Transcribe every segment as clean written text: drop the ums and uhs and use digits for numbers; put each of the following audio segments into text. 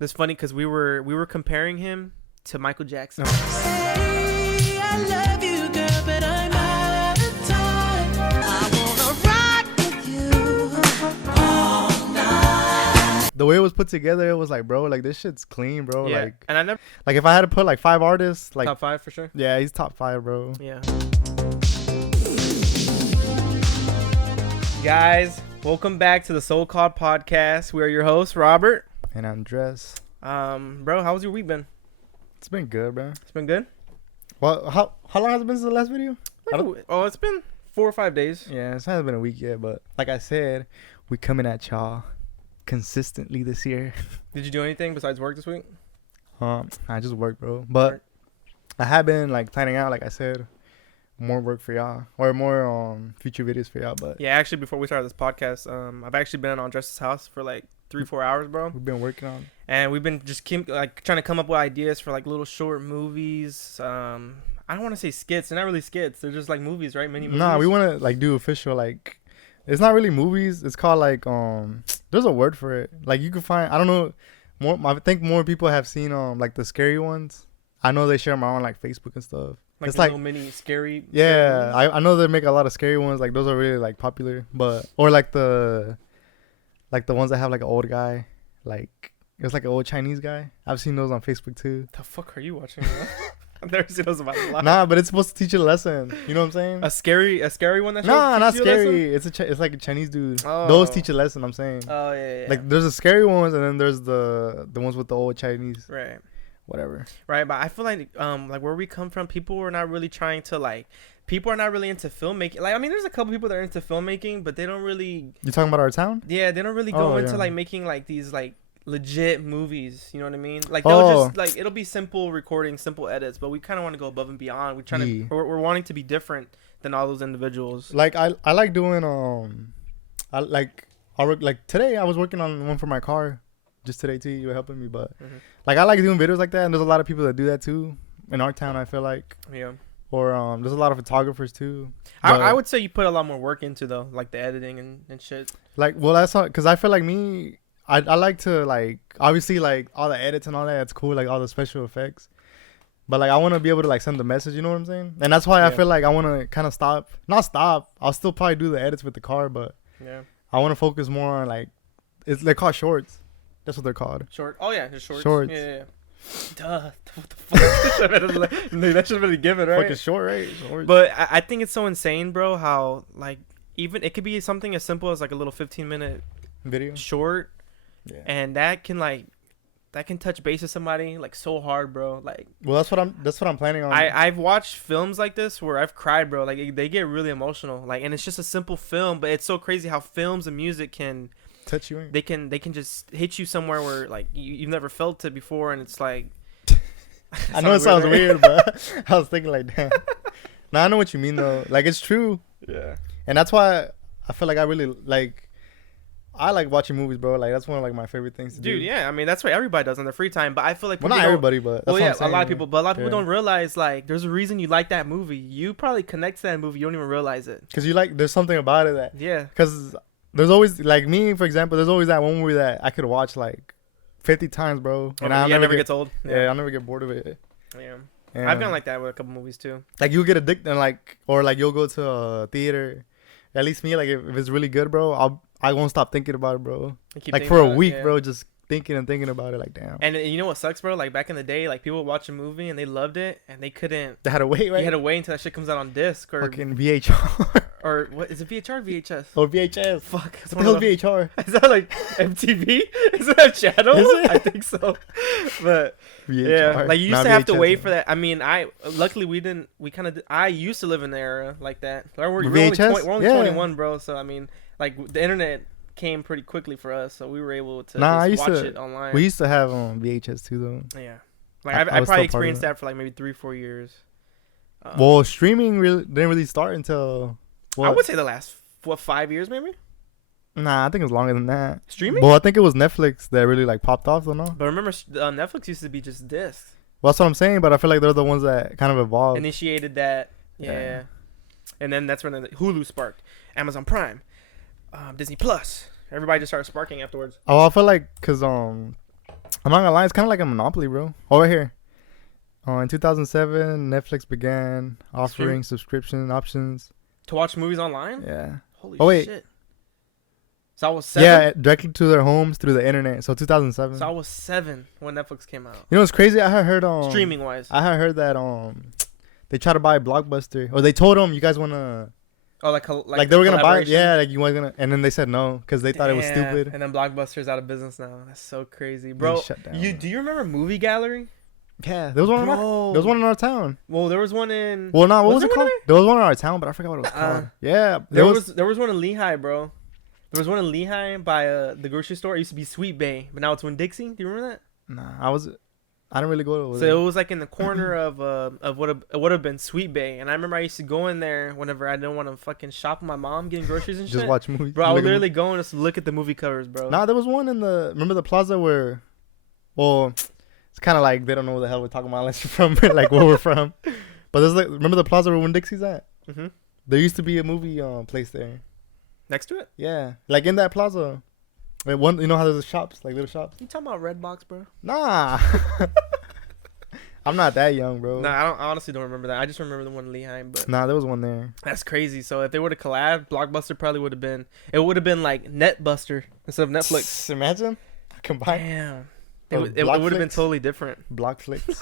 It's funny because we were comparing him to Michael Jackson. Say I love you, girl, but I'm out of time. I wanna rock with you all night. The way it was put together, it was like, bro, like this shit's clean, bro. Yeah, Like, and I never like if I had to put like 5 artists, like top 5 for sure. yeah, he's top 5, bro. Yeah. Guys, welcome back to the SoCalledPodcast. We are your hosts, Robert. And Andres. Bro, how's your week been? It's been good, bro. It's been good. Well, how long has it been since the last video? Oh, it's been 4 or 5 days. Yeah, it hasn't been a week yet, but like I said, we coming at y'all consistently this year. Did you do anything besides work this week? I just work, bro. But I have been like planning out, like I said, more work for y'all or more future videos for y'all. But Yeah, actually, before we started this podcast, I've actually been at Andres' house for like 3-4 hours, bro. we've been working on. And we've been just trying to come up with ideas for like little short movies. I don't want to say skits. They're not really skits. They're just like movies, right? Mini movies. Nah, we want to like do official, like it's not really movies. It's called like there's a word for it. Like you can find, I don't know, I think more people have seen like the scary ones. I know they share them on like Facebook and stuff. Like it's the like little mini scary. yeah, I know they make a lot of scary ones. Like those are really like popular. But or like the ones that have like an old guy, like it's like an old Chinese guy. I've seen those on Facebook too. The fuck are you watching, bro? I've never seen those in my life. Nah, but it's supposed to teach you a lesson. You know what I'm saying? A scary one that Nah, not teaches you a lesson? scary. It's like a Chinese dude. Oh. Those teach a lesson. I'm saying. Oh yeah. Like there's the scary ones, and then there's the ones with the old Chinese. Right. Whatever. Right, but I feel like where we come from, people are not really trying to people are not really into filmmaking. Like I mean, there's a couple people that are into filmmaking, but they don't really. You talking about our town? Yeah, they don't really go into yeah. like making like these like legit movies. You know what I mean? Like they'll just like it'll be simple recording, simple edits, but we kind of want to go above and beyond. We're trying to we're wanting to be different than all those individuals. Like I like doing I work like today. I was working on one for my car. Just today too, you were helping me, but like I like doing videos like that, and there's a lot of people that do that too in our town. I feel like, Yeah. or there's a lot of photographers too. I would say you put a lot more work into though, like the editing and shit. Like, well, that's not because I feel like me. I like to like obviously like all the edits and all that. That's cool, like all the special effects. But like I want to be able to like send the message. You know what I'm saying? And that's why I feel like I want to kind of not stop. I'll still probably do the edits with the car, but Yeah. I want to focus more on like they're called shorts. That's what they're called. Short. Oh yeah, just shorts. Shorts. Yeah. Duh. What the fuck? That should have been given, right? Fucking short, right? Shorts. But I think it's so insane, bro. How like even it could be something as simple as like a little 15-minute Video. short, Yeah. and that can touch base with somebody like so hard, bro. Like, Well, that's what I'm planning on. I've watched films like this where I've cried, bro. Like they get really emotional. Like, and it's just a simple film, but it's so crazy how films and music can touch you in. they can just hit you somewhere where like you've never felt it before, and it's like. I know it sounds weird, but I was thinking like, damn. Nah, I know what you mean though. Like it's true. Yeah. And that's why I feel like I really like. I like watching movies, bro. Like that's one of like my favorite things to do. Dude, yeah. I mean, that's what everybody does in their free time. But I feel like Well, not everybody, but that's well, what yeah, I'm saying, a lot of people. But a lot of people yeah. don't realize like there's a reason you like that movie. You probably connect to that movie. You don't even realize it. Because you like, there's something about it that. Yeah. Because there's always like me, for example. There's always that one movie that I could watch like 50 times, bro. And I never gets old. Yeah, I'll never get bored of it. Yeah. And I've been like that with a couple movies too. like you'll get addicted, like, or like you'll go to a theater. At least me, like if it's really good, bro, I won't stop thinking about it, bro. Like for a week, bro, just thinking and thinking about it, like damn. And you know what sucks, bro? Like back in the day, like people would watch a movie and they loved it and they couldn't. They had to wait, right? You had to wait until that shit comes out on disc or fucking VHR or what is it, VHR or VHS? or VHS. Fuck. What the hell's VHR? Is that like MTV? Is that a channel? Is it? I think so. But VHR. yeah, like you used Not to have to VHS, wait man. for that. I mean, luckily we didn't. We kind of. I used to live in the era like that. We're VHS? only Yeah. 21, bro. So I mean, like the internet came pretty quickly for us, so we were able to Nah, I just used watch to- it online. We used to have VHS too, though. Yeah, like I I was probably still part of experienced it. that for like maybe 3-4 years. Well, streaming didn't really start until. I would say the last 5 years maybe. Nah, I think it's longer than that. Streaming? Well, I think it was Netflix that really like popped off, though. No, But remember, Netflix used to be just discs. well, that's what I'm saying. But I feel like they're the ones that kind of evolved. Initiated that. Yeah. And then that's when the Hulu sparked. Amazon Prime. Disney Plus. Everybody just started sparking afterwards. Oh, I feel like because I'm not gonna lie, it's kind of like a monopoly, bro. Over here. In 2007, Netflix began offering subscription options to watch movies online. Yeah. Holy shit. So I was 7. Yeah, directly to their homes through the internet. So 2007. So I was 7 when Netflix came out. You know what's crazy? I had heard streaming wise. I had heard that they tried to buy Blockbuster, or they told them, you guys wanna. Oh, like they were gonna buy it. Yeah, like you weren't gonna, and then they said no because they thought it was stupid. And then Blockbuster's out of business now. That's so crazy, bro. Shut down, do you remember Movie Gallery? Yeah, there was one. There was one in our town. Well, there was one in. Well, no, what was it called? There was one in our town, but I forgot what it was called. Yeah, there was one in Lehigh, bro. There was one in Lehigh by the grocery store. It used to be Sweet Bay, but now it's Winn-Dixie. Do you remember that? Nah, I didn't really go to it. So it was like in the corner of what would have been Sweet Bay, and I remember I used to go in there whenever I didn't want to fucking shop with my mom getting groceries and shit. Just watch movies. Bro, I would literally go and just look at the movie covers, bro. Nah, there was one in remember the plaza where, well, it's kind of like they don't know what the hell we're talking about unless you're from like where we're from. But there's remember the plaza where Winn-Dixie's at? Mm-hmm. There used to be a movie place there. Next to it? Yeah, like in that plaza. Like you know how there's shops, like little shops. You talking about Redbox, bro? Nah. I'm not that young, bro. Nah, I honestly don't remember that. I just remember the one in Lehigh. But nah, there was one there. That's crazy. So if they would have collabed, Blockbuster probably would have been. It would have been like Netbuster instead of Netflix. Imagine combined. Damn. It would have been totally different. Blockflix.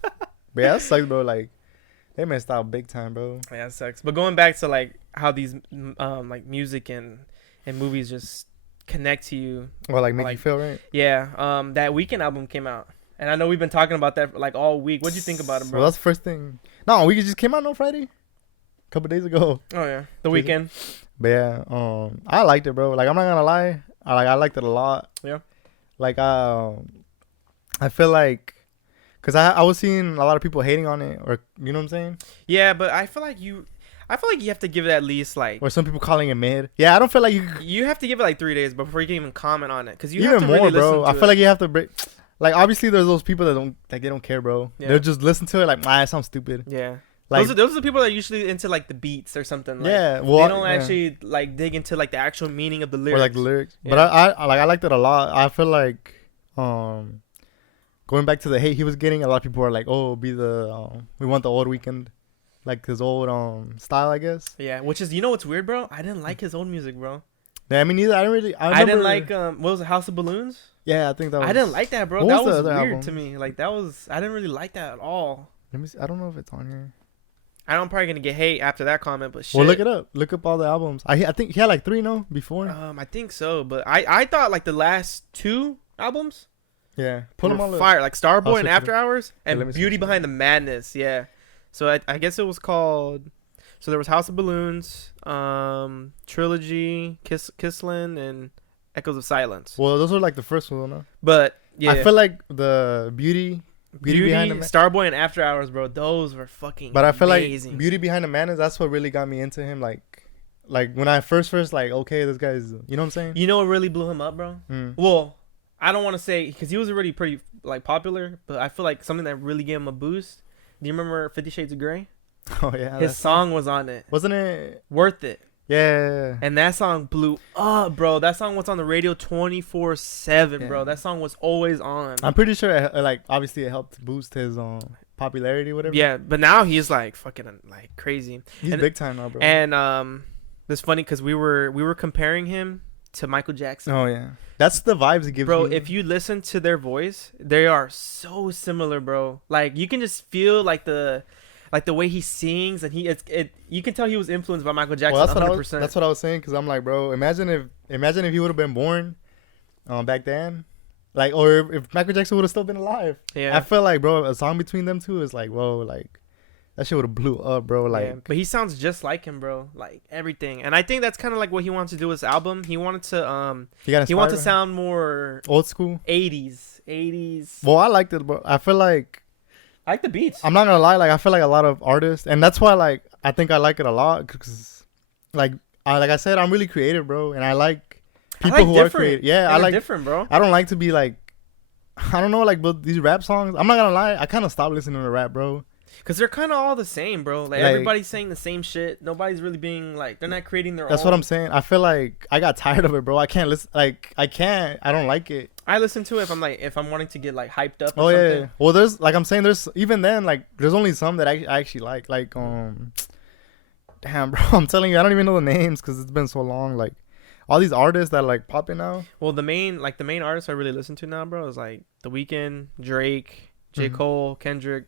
But yeah, that sucks, bro. Like they messed out big time, bro. Yeah, that sucks. But going back to like how these like music and movies just connect to you. Or like make you feel right. Yeah. That Weeknd album came out. And I know we've been talking about that like all week. What'd you think about it, bro? Well, that's the first thing. No, Weeknd just came out on Friday. A couple days ago. Oh, yeah. The Weeknd. But yeah, I liked it, bro. Like, I'm not gonna lie. I liked it a lot. Yeah. Like, I feel like... Because I was seeing a lot of people hating on it. Or, you know what I'm saying? Yeah, but I feel like you have to give it at least like... Or some people calling it mid. Yeah, I don't feel like you... You have to give it like 3 days before you can even comment on it. Because you even have to more, really bro. listen to I feel like you have to break... Like, obviously, there's those people that they don't care, bro. Yeah. They'll just listen to it like, it sounds stupid. Yeah. Like, those are the people that are usually into, like, the beats or something. Like, yeah. Well, they don't actually, like, dig into, like, the actual meaning of the lyrics. Or, like, the lyrics. Yeah. But I liked it a lot. I feel like, going back to the hate he was getting, a lot of people are like, oh, we want the old Weeknd. Like, his old style, I guess. Yeah, which is, you know what's weird, bro? I didn't like his old music, bro. Yeah, I mean, neither. I didn't like, what was it, House of Balloons? Yeah, I think that was... I didn't like that, bro. That was weird album? To me. Like, I didn't really like that at all. Let me see. I don't know if it's on here. I'm probably going to get hate after that comment, but shit. Well, look it up. Look up all the albums. I think he had like 3, no? Before? I think so, but I thought like the last 2 albums... Yeah. Put them all fire. Like Starboy and After Hours and Beauty Behind the Madness. Yeah. So I guess it was called... So there was House of Balloons, Trilogy, Kissland, and Echoes of Silence. Well, those are like the first one, no? But yeah, I feel like the Beauty Behind the Starboy, and After Hours, bro. Those were fucking. But I feel amazing. like Beauty Behind the Madness. That's what really got me into him. Like when I first like, okay, this guy's. You know what I'm saying? You know what really blew him up, bro? Well, I don't want to say because he was already pretty like popular, but I feel like something that really gave him a boost. Do you remember 50 Shades of Grey? Oh yeah, his song was on it. Wasn't it Worth It? Yeah. And that song blew up, bro. That song was on the radio 24/7, bro. That song was always on. I'm pretty sure obviously it helped boost his popularity or whatever. Yeah, but now he's like fucking like crazy. He's big time now, bro. And it's funny because we were comparing him to Michael Jackson. Oh yeah. That's the vibes it gives bro, me. If you listen to their voice, they are so similar, bro. Like you can just feel like the way he sings, and you can tell he was influenced by Michael Jackson. Well, 100%. That's what I was saying, because I'm like, bro, imagine if he would have been born back then, like, or if Michael Jackson would have still been alive. Yeah, I feel like, bro, a song between them two is like, whoa, like that shit would have blew up, bro. Like, yeah, but he sounds just like him, bro. Like everything, and I think that's kind of like what he wants to do with his album. He wanted to he wants to sound more old school, 80s. Well, I liked it, bro. I feel like. I like the beats. I'm not gonna lie, like I feel like a lot of artists, and that's why like I think I like it a lot, because like I said, I'm really creative, bro, and I like people who are creative. Yeah, I like different, bro. I don't like to be like, I don't know, like, but these rap songs, I'm not gonna lie, I kind of stopped listening to rap, bro. Because they're kind of all the same, bro. Like everybody's saying the same shit. Nobody's really being like, they're not creating their own. That's what I'm saying. I feel like I got tired of it, bro. I can't listen. Like I don't like it. I listen to it if I'm wanting to get like hyped up. Or something. Yeah. Well, there's like I'm saying, there's even then like there's only some that I actually like. Like damn, bro. I'm telling you, I don't even know the names because it's been so long. Like all these artists that are like popping now. Well, the main artists I really listen to now, bro, is like The Weeknd, Drake, J. Cole, Kendrick.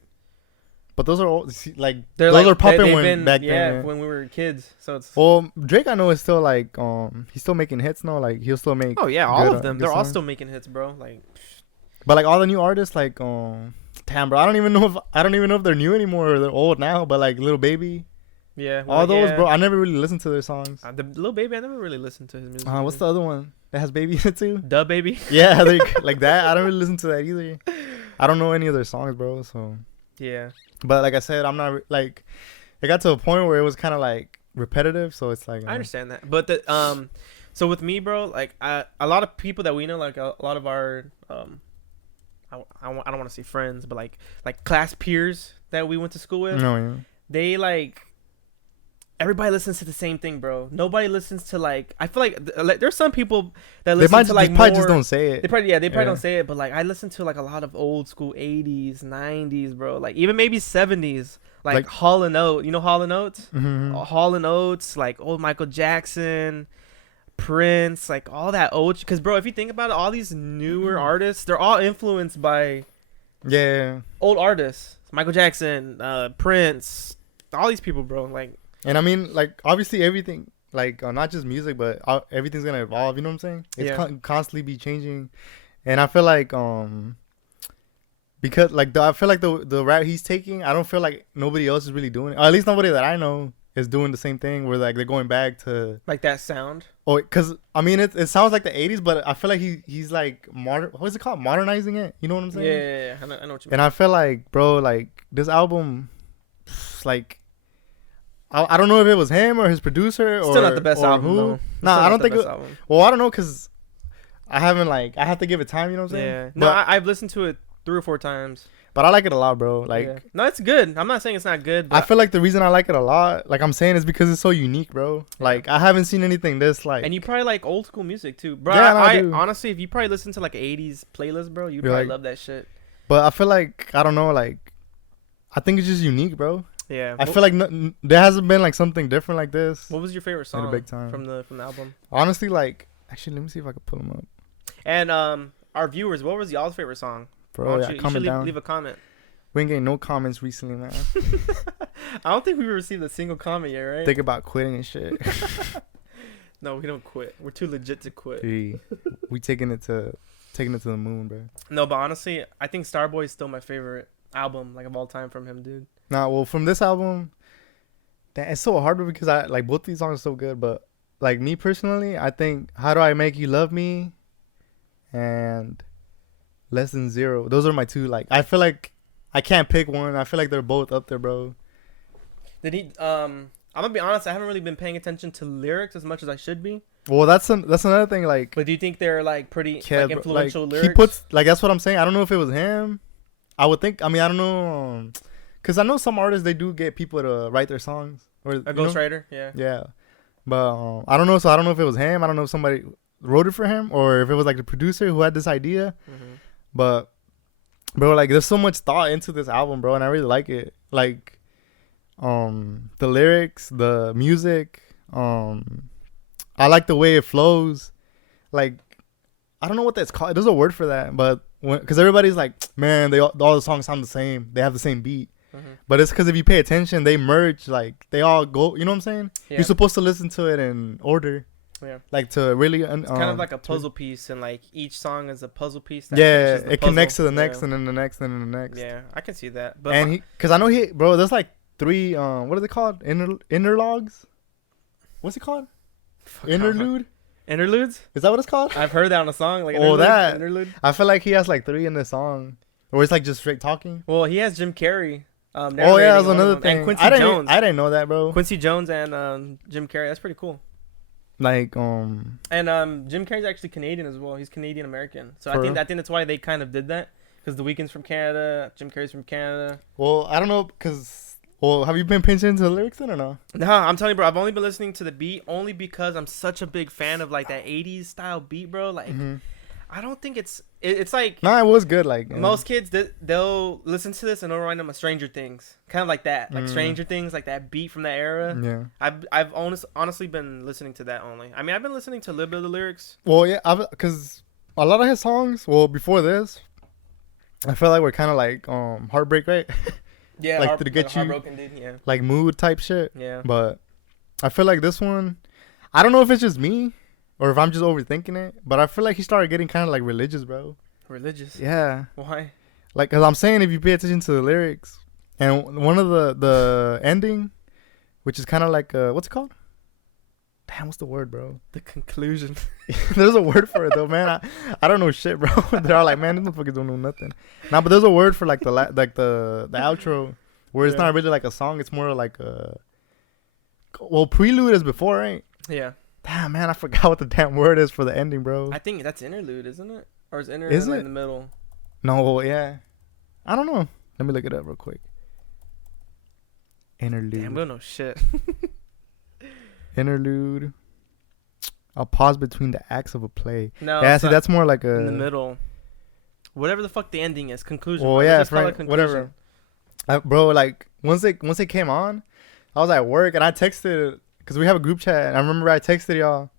But those are all like those are popping back then. Yeah, when we were kids. So it's Drake I know is still like he's still making hits now. Like he'll still make. Oh yeah, all of them. They're all still making hits, bro. Like. But like all the new artists, like damn, bro, I don't even know if they're new anymore or they're old now. But like Lil Baby. Yeah. Well, all those, bro. I never really listened to their songs. The Lil Baby, I never really listened to his music. What's the other one that has Baby in it too? Da Baby. Yeah, like that. I don't really listen to that either. I don't know any of their songs, bro. So. Yeah. But like I said, I'm not like. It got to a point where it was kind of like repetitive, so it's like. I understand that, but so with me, bro, like a lot of people that we know, like a lot of our I don't want to say friends, but like class peers that we went to school with. No, yeah. They like. Everybody listens to the same thing, bro. Nobody listens to like. I feel like there's some people that listen to like they probably just don't say it. They probably don't say it, but like I listen to like a lot of old school 80s, 90s, bro. Like even maybe 70s, like Hall and Oates. You know Hall and Oates? Mm-hmm. Hall and Oates, like old Michael Jackson, Prince, like all that old. Because bro, if you think about it, all these newer artists, they're all influenced by old artists. Michael Jackson, Prince, all these people, bro. Like. And I mean, like, obviously everything, like, not just music, but everything's going to evolve, you know what I'm saying? It's constantly be changing. And I feel like, because, like, I feel like the route he's taking, I don't feel like nobody else is really doing it. Or at least nobody that I know is doing the same thing where, like, they're going back to. Like that sound? Oh, because, I mean, it sounds like the 80s, but I feel like he's like, what is it called? Modernizing it? You know what I'm saying? Yeah. I know what you mean. And I feel like, bro, like, this album, like. I don't know if it was him or his producer or still not the best album. Who. Though. Nah, I don't think. Well, I don't know because I haven't I have to give it time. You know what I'm saying? Yeah. No, I've listened to it 3 or 4 times. But I like it a lot, bro. Like, no, it's good. I'm not saying it's not good. But I feel like the reason I like it a lot, like I'm saying, is because it's so unique, bro. Like I haven't seen anything this like. And you probably like old school music too, bro. Yeah, I honestly, if you probably listen to like an 80s playlist, bro, you'd probably love that shit. But I feel like I don't know, like I think it's just unique, bro. Yeah, I feel like there hasn't been like something different like this. What was your favorite song big time. from the album? Honestly, like actually, let me see if I can pull them up. And our viewers, what was y'all's favorite song? Bro, comment down. Leave a comment. We ain't getting no comments recently, man. I don't think we received a single comment yet, right? Think about quitting and shit. No, we don't quit. We're too legit to quit. We taking it to the moon, bro. No, but honestly, I think Starboy is still my favorite album like of all time from him, dude. Nah, well, from this album, it's so hard because I like both these songs are so good, but like me personally, I think How Do I Make You Love Me and Less Than Zero. Those are my two. Like I feel like I can't pick one. I feel like they're both up there, bro. Did he? I'm gonna be honest. I haven't really been paying attention to lyrics as much as I should be. Well, that's another thing. Like, but do you think they're like pretty like influential lyrics? He puts like that's what I'm saying. I don't know if it was him. I would think. I mean, I don't know. Cause I know some artists they do get people to write their songs or a ghostwriter, yeah. Yeah, but I don't know. So I don't know if it was him. I don't know if somebody wrote it for him or if it was like the producer who had this idea. Mm-hmm. But bro, like there's so much thought into this album, bro, and I really like it. Like, the lyrics, the music. I like the way it flows. Like, I don't know what that's called. There's a word for that, but because everybody's like, man, all the songs sound the same. They have the same beat. Mm-hmm. But it's because if you pay attention, they merge. Like they all go. You know what I'm saying? Yeah. You're supposed to listen to it in order. Yeah. Like to really. It's kind of like a puzzle piece, and like each song is a puzzle piece. That it connects to the next, and then the next, and then the next. Yeah, I can see that. But and because I know bro, there's like 3. What are they called? Interlogs. What's it called? Interlude. Interludes? Is that what it's called? I've heard that on a song. Like interlude. I feel like he has like 3 in this song, or it's like just straight talking. Well, he has Jim Carrey. Oh yeah, that's another thing. And Quincy Jones. I didn't know that, bro. Quincy Jones and Jim Carrey. That's pretty cool. Like And Jim Carrey's actually Canadian as well. He's Canadian American. So I think that's why they kind of did that, Because the Weeknd's from Canada, Jim Carrey's from Canada. Well, I don't know, because... Well, have you been pinching into the lyrics then or no? No, I'm telling you, bro. I've only been listening to the beat only because I'm such a big fan of like that 80s style beat, bro. Like, I don't think it's like... Nah, it was good. Like most kids, they'll listen to this and it'll remind them of Stranger Things. Kind of like that. Like Stranger Things, like that beat from that era. Yeah. I've honestly been listening to that only. I mean, I've been listening to a little bit of the lyrics. Well, yeah, because a lot of his songs, well, before this, I felt like we're kind of like heartbreak, right? Yeah, like to get you, heartbroken, dude. Yeah, like mood type shit. Yeah, but I feel like this one, I don't know if it's just me or if I'm just overthinking it, but I feel like he started getting kind of like religious, bro. Religious? Yeah. Why? Like, cause I'm saying if you pay attention to the lyrics, and one of the ending, which is kind of like what's it called? Damn, what's the word, bro? The conclusion. There's a word for it though, man. I don't know shit, bro. They're all like, man, these motherfuckers don't know nothing. Nah, but there's a word for like the outro, where it's not really like a song. It's more like a... Well, prelude is before, right? Yeah. Damn, man, I forgot what the damn word is for the ending, bro. I think that's interlude, isn't it? Or is interlude in the middle? No, yeah. I don't know. Let me look it up real quick. Interlude. Damn, we don't know shit. Interlude. A pause between the acts of a play. No, yeah, see, that's more like a... in the middle. Whatever the fuck the ending is. Conclusion. Well, yeah, right. Whatever. Bro, like, once it came on, I was at work, and I texted... Because we have a group chat, and I remember I texted y'all.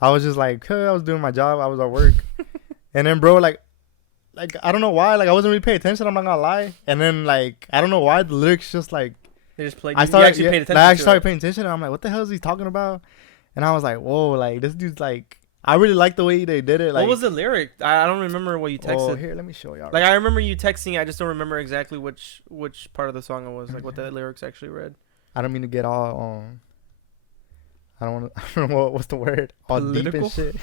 I was just like, hey, I was doing my job. I was at work. And then, bro, like, I don't know why. Like, I wasn't really paying attention. I'm not going to lie. And then, like, I don't know why. The lyrics just, like... They just played. I started paying attention. And I'm like, what the hell is he talking about? And I was like, whoa, like, this dude's like... I really like the way they did it. Like, what was the lyric? I don't remember what you texted. Oh, here, let me show y'all. Like, I remember you texting. I just don't remember exactly which part of the song it was. Like, what the lyrics actually read. I don't mean to get all... I don't know what's the word. All political? deep and shit.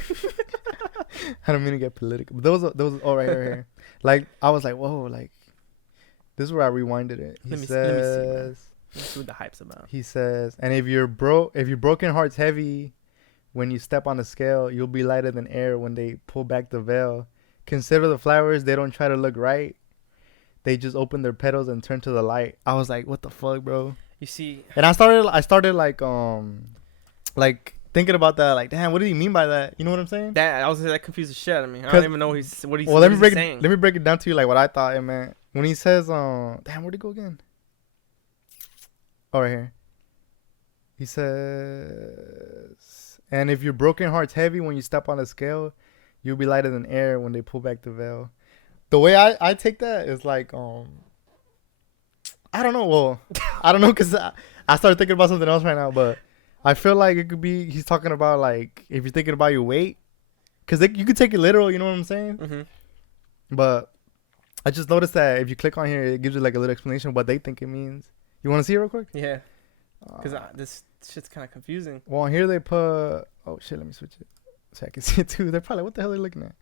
I don't mean to get political. But those all right here. Like, I was like, whoa, like, this is where I rewinded it. Let me see, bro. Let's see what the hype's about. He says, and if your broken heart's heavy, when you step on the scale, you'll be lighter than air when they pull back the veil. Consider the flowers, they don't try to look right. They just open their petals and turn to the light. I was like, what the fuck, bro? You see, and I started like thinking about that, like, damn, what did he mean by that? You know what I'm saying? That confused the shit out of me. I don't even know what he's saying. Well, let me break it down to you, like what I thought it meant. When he says, damn, where'd it go again? Oh, right here. He says, and if your broken heart's heavy when you step on a scale, you'll be lighter than air when they pull back the veil. The way I take that is like, I don't know. Well, I don't know, because I started thinking about something else right now, but I feel like it could be, he's talking about, like, if you're thinking about your weight, because you could take it literal, you know what I'm saying? Mm-hmm. But I just noticed that if you click on here, it gives you, like, a little explanation of what they think it means. You want to see it real quick? Yeah. Because this shit's kind of confusing. Well, here they put, oh, shit, let me switch it so I can see it, too. They're probably, what the hell are they looking at?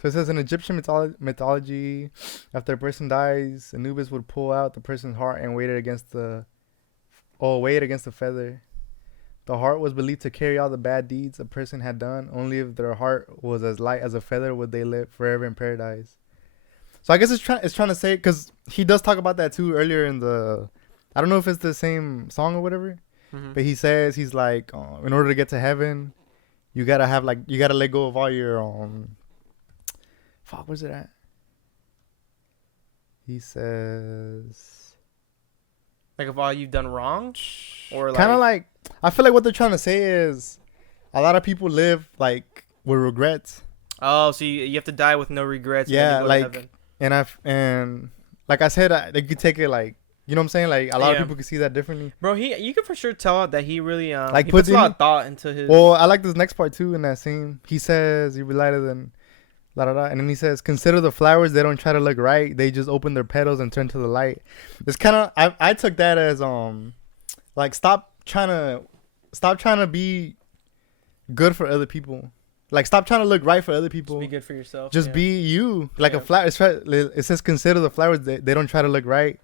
So it says, in Egyptian mythology, after a person dies, Anubis would pull out the person's heart and weigh it against the feather. The heart was believed to carry all the bad deeds a person had done. Only if their heart was as light as a feather would they live forever in paradise. So I guess it's trying to say, because he does talk about that too earlier in the... I don't know if it's the same song or whatever, but he says, he's like, in order to get to heaven, you gotta let go of all your... Fuck, where's it at? He says... Like, of all you've done wrong? Or like... Kind of like... I feel like what they're trying to say is a lot of people live, like, with regrets. Oh, so you have to die with no regrets. Yeah, like... And like I said, they could take it, like... You know what I'm saying? Like, a lot of people can see that differently. Bro, you can for sure tell that he really... like, he puts a lot of thought into his... Well, I like this next part, too, in that scene. He says, you'll be lighter than... La, da, da. And then he says, consider the flowers, they don't try to look right, they just open their petals and turn to the light. It's kind of, I took that as like, stop trying to be good for other people. Like, stop trying to look right for other people. Just be good for yourself. Just be you. Like a flower. It says consider the flowers, they don't try to look right,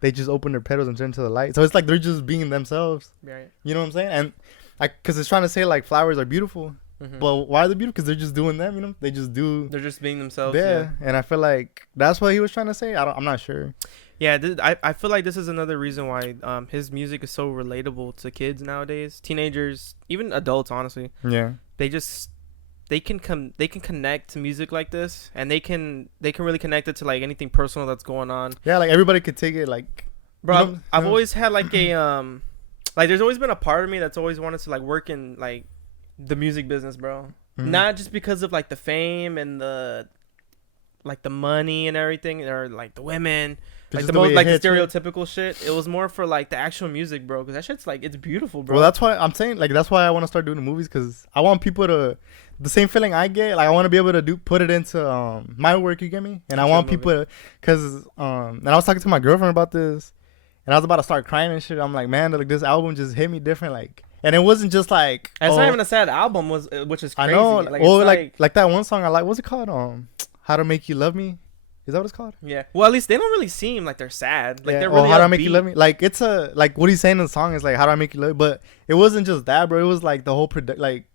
they just open their petals and turn to the light. So it's like they're just being themselves. Right. You know what I'm saying? And because it's trying to say, like, flowers are beautiful. But why are they beautiful? Because they're just doing them, you know. They just do. They're just being themselves. Yeah, and I feel like that's what he was trying to say. I'm not sure. Yeah, I feel like this is another reason why his music is so relatable to kids nowadays, teenagers, even adults. Honestly, Yeah. They can connect to music like this, and they can really connect it to like anything personal that's going on. Yeah, like everybody could take it. Like, bro, I've always had like a like there's always been a part of me that's always wanted to like work in like the music business, bro. Mhm. Not just because of like the fame and the like the money and everything, or like the women. Like the most, like the stereotypical shit. It was more for like the actual music, bro. Because that shit's like, it's beautiful, bro. Well, that's why I'm saying, like, that's why I want to start doing the movies, because I want people to, the same feeling I get, like, I want to be able to put it into my work. You get me? And I want people to, because and I was talking to my girlfriend about this, and I was about to start crying and shit. I'm like, man, like this album just hit me different, like, and it wasn't just like, and it's not even a sad album, which is crazy. I know, like, well, like that one song I like. What's it called? How to Make You Love Me. Is that what it's called? Yeah. Well, at least they don't really seem like they're sad. Like they're really. really. How do I Make You Love Me? Like it's like what he's saying in the song is like How Do I Make You Love Me? But it wasn't just that, bro. It was like the whole like,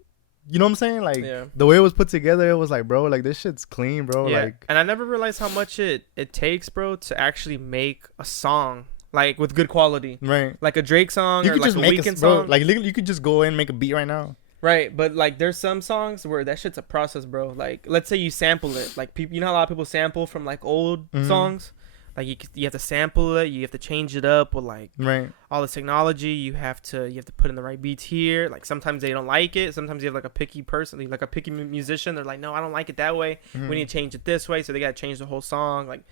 you know what I'm saying? Like the way it was put together, it was like, bro, like this shit's clean, bro. Yeah. Like, and I never realized how much it takes, bro, to actually make a song like with good quality. Right. Like a Drake song, you or could like just a make Weeknd bro, song. like literally, you could just go in and make a beat right now. Right, but like there's some songs where that shit's a process, bro. Like let's say you sample it, like people, you know how a lot of people sample from like old songs. Like you have to sample it, you have to change it up with like all the technology. You have to put in the right beats here. Like sometimes they don't like it. Sometimes you have like a picky person, like a picky musician. They're like, no, I don't like it that way. We need to change it this way. So they gotta change the whole song. Like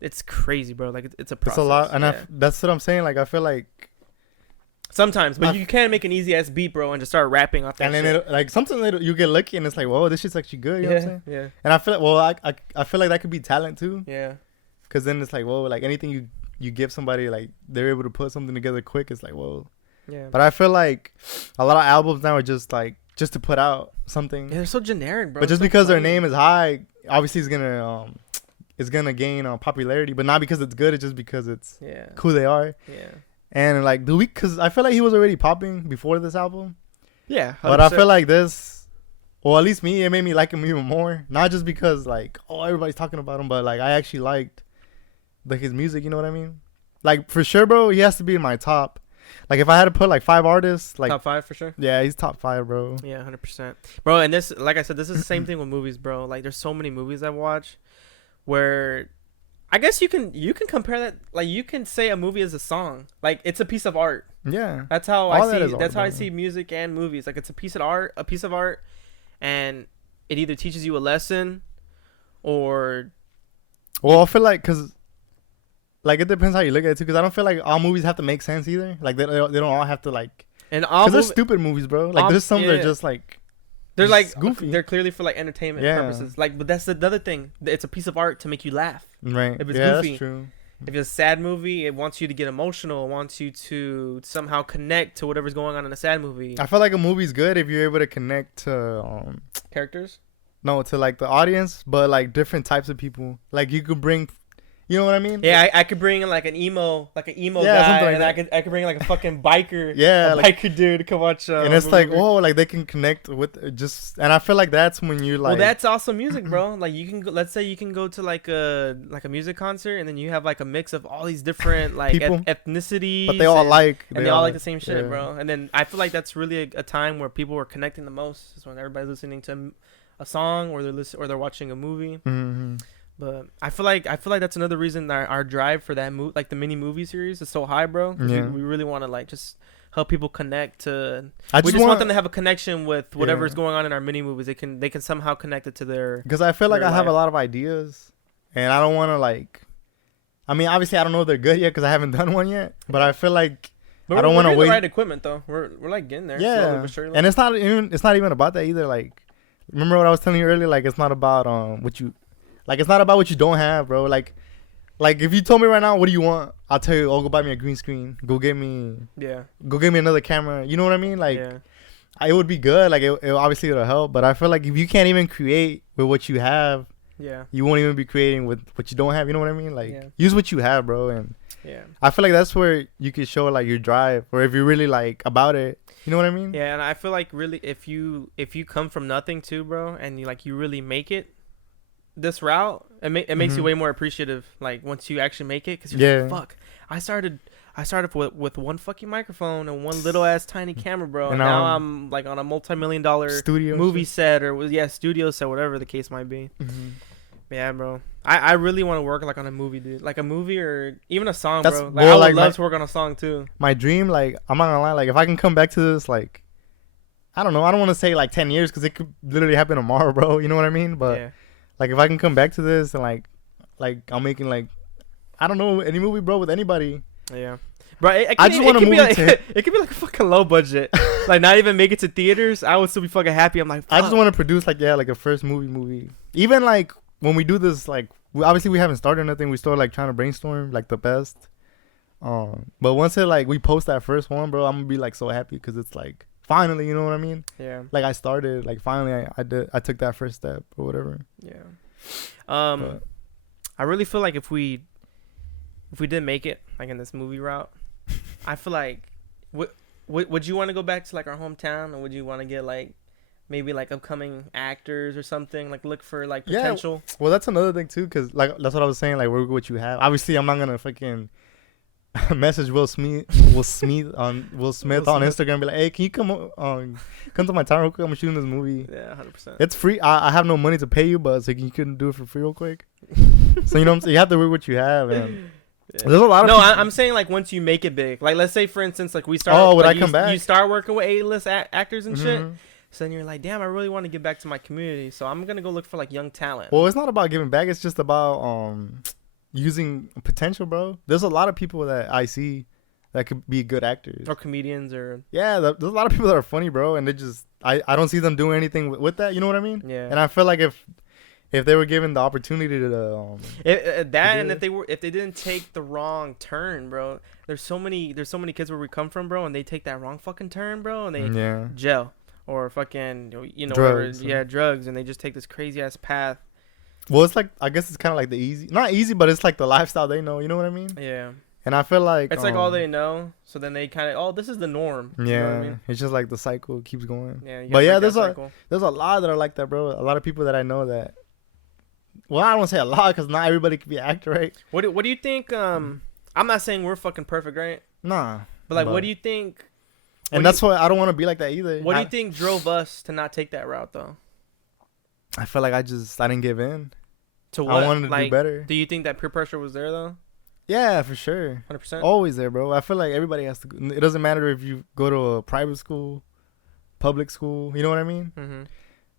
it's crazy, bro. Like it's a process. It's a lot, and that's what I'm saying. Like I feel like sometimes, but you can't make an easy ass beat, bro, and just start rapping off that. And then like sometimes you get lucky, and it's like, whoa, this shit's actually good. You know what I'm saying? Yeah. And I feel like, well, I feel like that could be talent too. Yeah. Because then it's like, whoa, like anything you give somebody, like they're able to put something together quick. It's like, whoa. Yeah. But I feel like a lot of albums now are just like just to put out something. Yeah, they're so generic, bro. But just because their name is high, obviously it's gonna gain popularity. But not because it's good. It's just because it's who they are. Yeah. And like because I feel like he was already popping before this album. Yeah. 100%. But I feel like this, well, at least me, it made me like him even more. Not just because like, oh, everybody's talking about him, but like I actually liked like his music. You know what I mean? Like for sure, bro, he has to be in my top. Like if I had to put like 5 artists, like top 5 for sure. Yeah, he's top 5, bro. Yeah, 100%, bro. And this, like I said, this is the same thing with movies, bro. Like there's so many movies I watch where I guess you can compare that. Like you can say a movie is a song. Like it's a piece of art. Yeah, that's how I see. That's how I see music and movies. Like it's a piece of art, and it either teaches you a lesson, or. Well, I feel like because. Like it depends how you look at it too, because I don't feel like all movies have to make sense either. Like they don't all have to like. And because they're stupid movies, bro. Like there's some that are just like. They're like goofy. They're clearly for like entertainment purposes. Like, but that's the other thing. It's a piece of art to make you laugh. Right. If it's goofy. That's true. If it's a sad movie, it wants you to get emotional. It wants you to somehow connect to whatever's going on in a sad movie. I feel like a movie's good if you're able to connect to characters. No, to like the audience, but like different types of people. Like you could bring. You know what I mean? Yeah, I could bring in like an emo guy, and I could bring like a fucking biker, biker dude to come watch. And it's like, whoa, like they can connect with just, and I feel like that's when you like. Well, that's also music, bro. Like you can, let's say you can go to like a music concert, and then you have like a mix of all these different like ethnicities, but they all like the same shit, bro. And then I feel like that's really a time where people are connecting the most. Is when everybody's listening to a song, or they're watching a movie. Mm-hmm. But I feel like that's another reason that our drive for that like the mini movie series is so high, bro. Yeah. We really want to like just help people connect to. We just want them to have a connection with whatever is going on in our mini movies. They can somehow connect it to their. Because I feel like I have a lot of ideas, and I don't want to like. I mean, obviously, I don't know if they're good yet because I haven't done one yet. But I feel like I don't want to wait. The right equipment though. We're like getting there. Yeah, slowly but surely. And it's not even about that either. Like, remember what I was telling you earlier? Like, it's not about what you. Like, it's not about what you don't have, bro. Like if you told me right now, what do you want? I'll tell you, go buy me a green screen. Go get me another camera. You know what I mean? Like, it would be good. Like, it obviously it'll help. But I feel like if you can't even create with what you have, you won't even be creating with what you don't have. You know what I mean? Like, use what you have, bro. And I feel like that's where you can show, like, your drive. Or if you're really, like, about it. You know what I mean? Yeah, and I feel like really if you come from nothing too, bro, and you really make it this route, it makes you way more appreciative. Like once you actually make it, because you're like, fuck, I started with one fucking microphone and one little ass tiny camera, bro. And now I'm like on a multi-million-dollar studio movie set or studio set, whatever the case might be. Yeah, bro. I really want to work like on a movie, dude. Like a movie or even a song, bro. Like I would love to work on a song too. My dream, like I'm not gonna lie, like if I can come back to this, like I don't know, I don't want to say like 10 years because it could literally happen tomorrow, bro. You know what I mean? But like if I can come back to this and like I'm making like I don't know any movie, bro, with anybody. Yeah. Bro, I just want a movie. It could be like a fucking low budget, like not even make it to theaters. I would still be fucking happy. I'm like, fuck. I just want to produce like a first movie. Even like when we do this, like obviously we haven't started nothing. We still like trying to brainstorm like the best. But once it like we post that first one, bro, I'm gonna be like so happy because it's like finally, you know what I mean? Yeah. Like I started, like finally I took that first step or whatever. Yeah. I really feel like if we didn't make it like in this movie route, I feel like would you want to go back to like our hometown, or would you want to get like maybe like upcoming actors or something, like look for like potential? Yeah. Well, that's another thing too, cause like that's what I was saying. Like work with what you have. Obviously, I'm not gonna fucking message Will Smith on Instagram and be like, hey, can you come to my town real quick? I'm shooting this movie. Yeah, 100%. It's free. I have no money to pay you, but so you couldn't do it for free real quick. So you know what I'm saying? You have to work what you have, and there's a lot of I'm saying like once you make it big, like let's say for instance like we start. Would I come back? You start working with A-list actors and shit. So then you're like, damn, I really want to get back to my community, so I'm gonna go look for like young talent. Well, it's not about giving back. It's just about using potential, bro. There's a lot of people that I see that could be good actors or comedians or there's a lot of people that are funny, bro, and they just I don't see them doing anything with that. You know what I mean? Yeah. And I feel like if they were given the opportunity to if they didn't take the wrong turn, bro. There's so many kids where we come from, bro, and they take that wrong fucking turn, bro, and they jail or fucking drugs, drugs, and they just take this crazy ass path. Well, it's like I guess it's kind of like not easy, but it's like the lifestyle they know. You know what I mean? Yeah. And I feel like it's like all they know, so then they kind of this is the norm. Yeah, you know what I mean? It's just like the cycle keeps going. Yeah, but yeah, there's a lot that are like that, bro. A lot of people that I know that. Well, I don't want to say a lot because not everybody can be an actor, right? What do you think? I'm not saying we're fucking perfect, right? Nah. But what do you think? And that's why I don't want to be like that either. What do you think drove us to not take that route, though? I feel like I didn't give in. To what? I wanted to do better. Do you think that peer pressure was there, though? Yeah, for sure. 100%? Always there, bro. I feel like everybody has to. It doesn't matter if you go to a private school, public school. You know what I mean? Mm-hmm.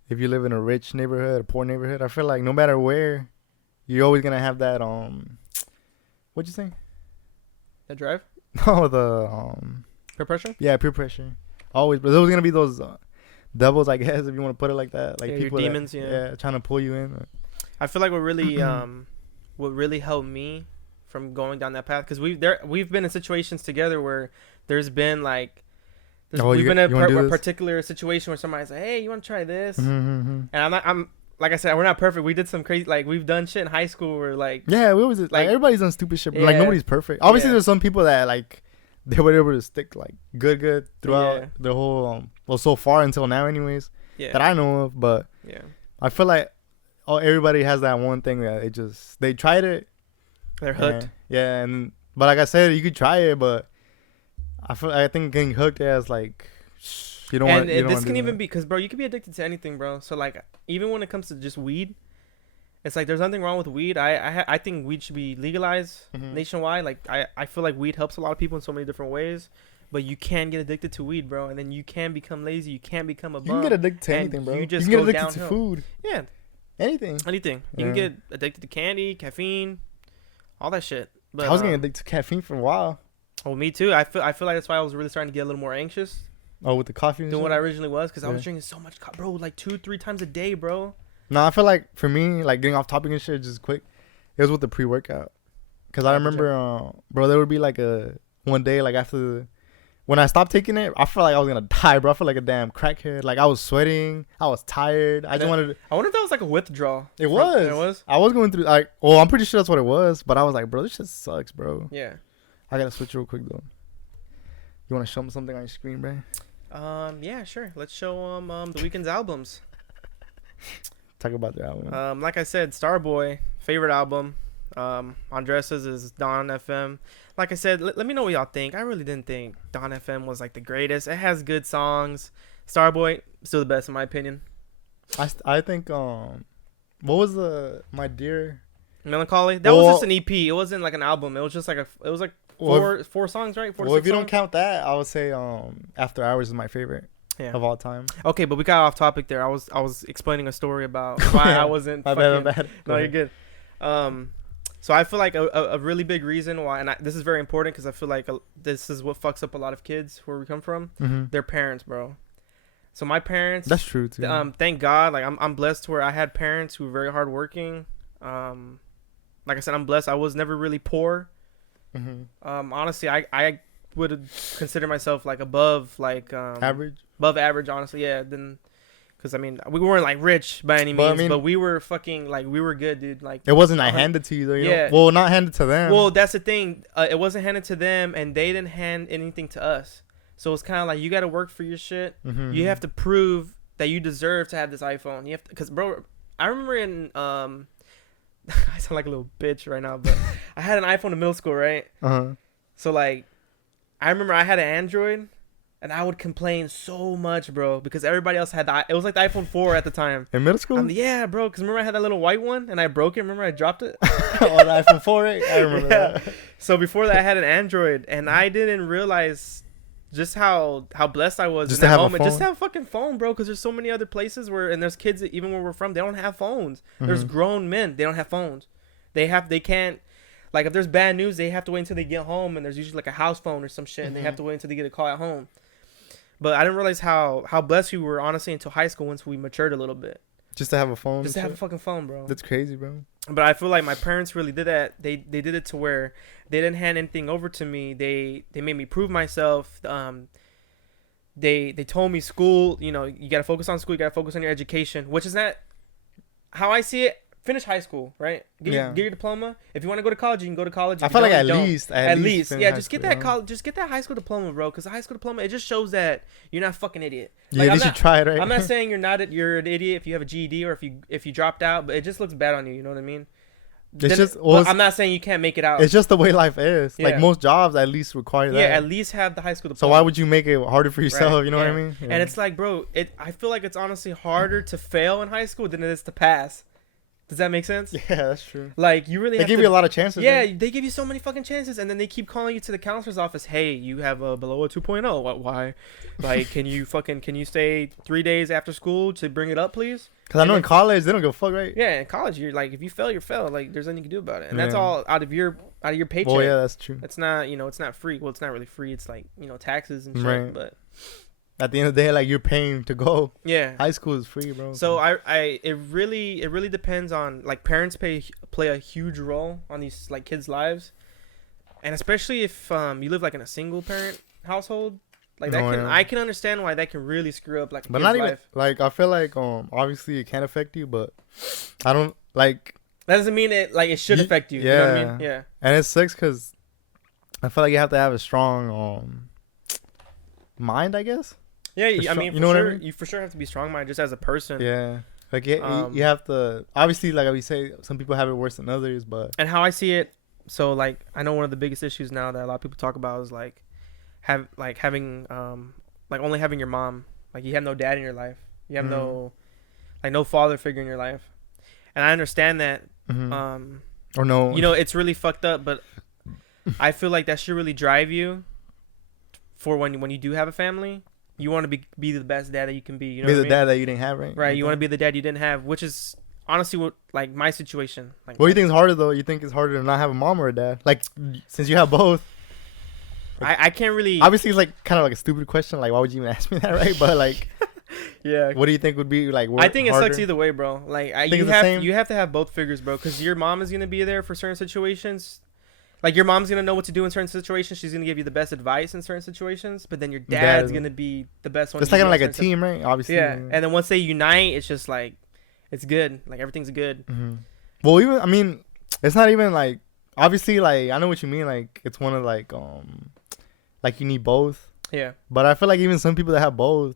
If you live in a rich neighborhood, a poor neighborhood, I feel like no matter where, you're always gonna have that what'd you say? That drive? No, the peer pressure? Yeah, peer pressure. Always, but there's always gonna be those devils, I guess, if you want to put it like that, like people your demons, trying to pull you in. I feel like what really helped me from going down that path, because we've been in situations together where there's been like. We've been in a particular situation where somebody's like, "Hey, you want to try this?" And I'm like I said, we're not perfect. We did some crazy, like we've done shit in high school where like we always like everybody's done stupid shit, but like nobody's perfect. Obviously, there's some people that like they were able to stick like good throughout the whole so far until now, anyways. That I know of, but I feel like everybody has that one thing that they tried it, they're hooked. But like I said, you could try it, but. I think getting hooked as like you don't want. And this can even be because, bro, you can be addicted to anything, bro. So like, even when it comes to just weed, it's like there's nothing wrong with weed. I think weed should be legalized nationwide. Like I feel like weed helps a lot of people in so many different ways. But you can get addicted to weed, bro, and then you can become lazy. You can become a bum. You can get addicted to anything, bro. You can get addicted to food. Yeah, anything. You can get addicted to candy, caffeine, all that shit. But I was getting addicted to caffeine for a while. Oh, me too. I feel like that's why I was really starting to get a little more anxious. Oh, with the coffee than what I originally was, because I was drinking so much, bro, like 2-3 times a day, bro. No, I feel like for me, like getting off topic and shit, just quick, it was with the pre-workout. Because I remember, bro, there would be like one day, like when I stopped taking it, I felt like I was going to die, bro. I felt like a damn crackhead. Like I was sweating. I was tired. I wonder if that was like a withdrawal. It was. I was going through, like, I'm pretty sure that's what it was. But I was like, bro, this shit sucks, bro. Yeah. I gotta switch real quick though. You wanna show me something on your screen, bro? Yeah, sure. Let's show them the Weeknd's albums. Talk about their album. Like I said, Starboy, favorite album. Andres's is Dawn FM. Like I said, let me know what y'all think. I really didn't think Dawn FM was like the greatest. It has good songs. Starboy, still the best in my opinion. I think what was My Dear Melancholy? That was just an EP. It wasn't like an album. It was just like four songs, right? Well, if you don't count that, I would say After Hours is my favorite of all time. Okay, but we got off topic there. I was explaining a story about why I wasn't. My bad. No, you're good. So I feel like a really big reason why, and this is very important because I feel like this is what fucks up a lot of kids where we come from. Mm-hmm. Their parents, bro. So my parents. That's true too. Thank God, like I'm blessed to where I had parents who were very hardworking. Like I said, I'm blessed. I was never really poor. Mm-hmm. Honestly, I would consider myself like above average. Above average, honestly, yeah. Then, because I mean, we weren't like rich by any means, but we were fucking like we were good, dude. Like it wasn't like handed to you though. You know? Well, not handed to them. Well, that's the thing. It wasn't handed to them, and they didn't hand anything to us. So it's kind of like you got to work for your shit. Mm-hmm. You have to prove that you deserve to have this iPhone. You have to, because bro, I remember in I sound like a little bitch right now, but I had an iPhone in middle school, right? So like, I remember I had an Android, and I would complain so much, bro, because everybody else had it was like the iPhone 4 at the time. In middle school? Yeah, bro, because remember I had that little white one, and I broke it. Remember I dropped it? On the iPhone 4, right? I remember that. So before that, I had an Android, and I didn't realize just how blessed I was just in to that have moment. A phone. Just to have a fucking phone, bro, because there's so many other places and there's kids that even where we're from, they don't have phones. Mm-hmm. There's grown men, they don't have phones. They can't, like if there's bad news, they have to wait until they get home, and there's usually like a house phone or some shit, and they have to wait until they get a call at home. But I didn't realize how blessed we were, honestly, until high school once we matured a little bit. Just to have a phone. Just to have a fucking phone, bro. That's crazy, bro. But I feel like my parents really did that. They did it to where they didn't hand anything over to me. They made me prove myself. They told me school, you know, you gotta focus on school, you gotta focus on your education, which is not how I see it. Finish high school, right? Get your diploma. If you want to go to college, you can go to college. I feel like at least, yeah, just get that college, just get that high school diploma, bro. Because the high school diploma, it just shows that you're not a fucking idiot. Like, yeah, at least you tried, right? I'm not saying you're an idiot if you have a GED or if you dropped out, but it just looks bad on you. You know what I mean? I'm not saying you can't make it out. It's just the way life is. Yeah. Like most jobs, at least require that. Yeah, at least have the high school diploma. So why would you make it harder for yourself? Right. You know what I mean? Yeah. And it's like, bro, I feel like it's honestly harder to fail in high school than it is to pass. Does that make sense? Yeah, that's true. Like you really they give you a lot of chances. Yeah, right? They give you so many fucking chances, and then they keep calling you to the counselor's office. Hey, you have a below a 2.0. Why? Like, can you stay 3 days after school to bring it up, please? Because I know in college they don't give a fuck, right? Yeah, in college you're like, if you fail, you fail. Like, there's nothing you can do about it, and that's all out of your paycheck. Oh yeah, that's true. It's not it's not free. Well, it's not really free. It's like taxes and shit. Right. But at the end of the day, like you're paying to go. Yeah. High school is free, bro. So it really depends on, like, parents play a huge role on these like kids' lives, and especially if you live like in a single parent household, like that I can understand why that can really screw up like a kid's not even life. Like I feel like obviously it can affect you, but I don't like. That doesn't mean it should affect you. Yeah. You know what I mean? Yeah. And it sucks because I feel like you have to have a strong mind, I guess. Yeah, I mean, you know what I mean? You for sure have to be strong-minded just as a person. Yeah, like you have to. Obviously, like we say, some people have it worse than others, but and how I see it, so like I know one of the biggest issues now that a lot of people talk about is like having only having your mom. Like you have no dad in your life. You have no father figure in your life, and I understand that. Or no, it's really fucked up, but I feel like that should really drive you for when you do have a family. You want to be the best dad that you can be. You know, be the dad that you didn't have, right? Right. You want to be the dad you didn't have, which is honestly what like my situation. Like, what do you think is harder though? You think it's harder to not have a mom or a dad? Like since you have both. Like, I can't really. Obviously, it's like kind of like a stupid question. Like, why would you even ask me that, right? But like, yeah. What do you think would be like? I think it harder? sucks either way, bro. Like you have to have both figures, bro, because your mom is gonna be there for certain situations. Like, your mom's going to know what to do in certain situations. She's going to give you the best advice in certain situations. But then your dad's going to be the best one. It's like a team, right? Obviously. Yeah. And then once they unite, it's just like, it's good. Like, everything's good. Mm-hmm. Well, even, I mean, it's not even like, obviously, like, I know what you mean. Like, it's one of like you need both. Yeah. But I feel like even some people that have both,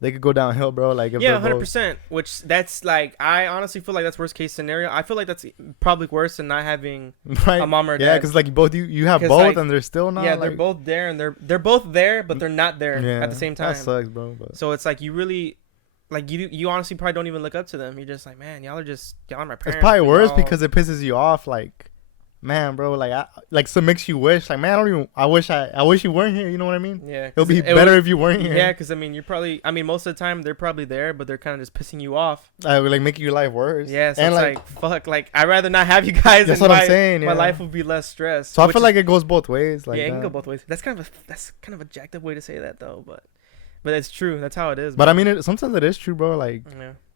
they could go downhill, bro. Like if Yeah, they're 100%. Which that's like, I honestly feel like that's worst case scenario. I feel like that's probably worse than not having right? a mom or dad. Yeah, because like both you have 'Cause, both like, and they're still not. Yeah, like, they're both there and they're both there, but they're not there at the same time. That sucks, bro. But. So it's like you really, like you honestly probably don't even look up to them. You're just like, man, y'all are my parents. It's probably worse because it pisses you off. Like, man, bro, like some makes you wish, like, man, I wish you weren't here. You know what I mean? Yeah, it'll be better if you weren't here. Yeah, because I mean, most of the time they're probably there, but they're kind of just pissing you off. Like making your life worse. Yeah, so and it's like fuck, like I'd rather not have you guys. That's what I'm saying. My life would be less stressed. So I feel like it goes both ways. Like yeah, it can go both ways. That's kind of a jacked up way to say that though, but it's true. That's how it is. But bro. I mean, sometimes it is true, bro. Like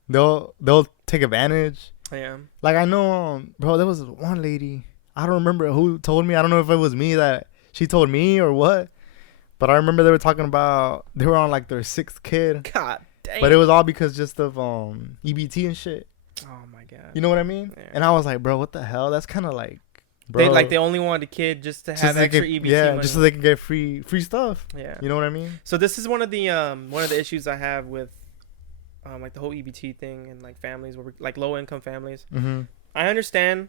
they'll take advantage. Yeah. Like I know, bro. There was one lady. I don't remember who told me. I don't know if it was me that she told me or what. But I remember they were talking about they were on like their 6th kid. God dang. But it was all because just of EBT and shit. Oh my god. You know what I mean? Yeah. And I was like, bro, what the hell? That's kind of like, bro. They only wanted a kid just to have extra EBT money. Just so they can get free stuff. Yeah. You know what I mean? So this is one of the issues I have with like the whole EBT thing and like families like low income families. Mm-hmm. I understand.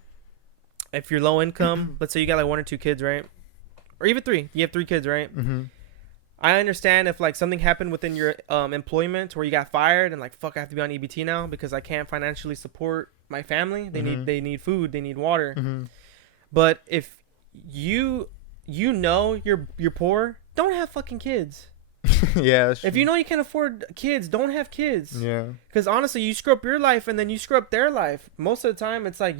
If you're low income, let's say you got like 1 or 2 kids, right? Or even 3. You have 3 kids, right? Mm-hmm. I understand if like something happened within your employment where you got fired and like, fuck, I have to be on EBT now because I can't financially support my family. They need food, they need water. Mm-hmm. But if you know you're poor, don't have fucking kids. Yeah. If you know you can't afford kids, don't have kids. Yeah. Because honestly, you screw up your life and then you screw up their life. Most of the time, it's like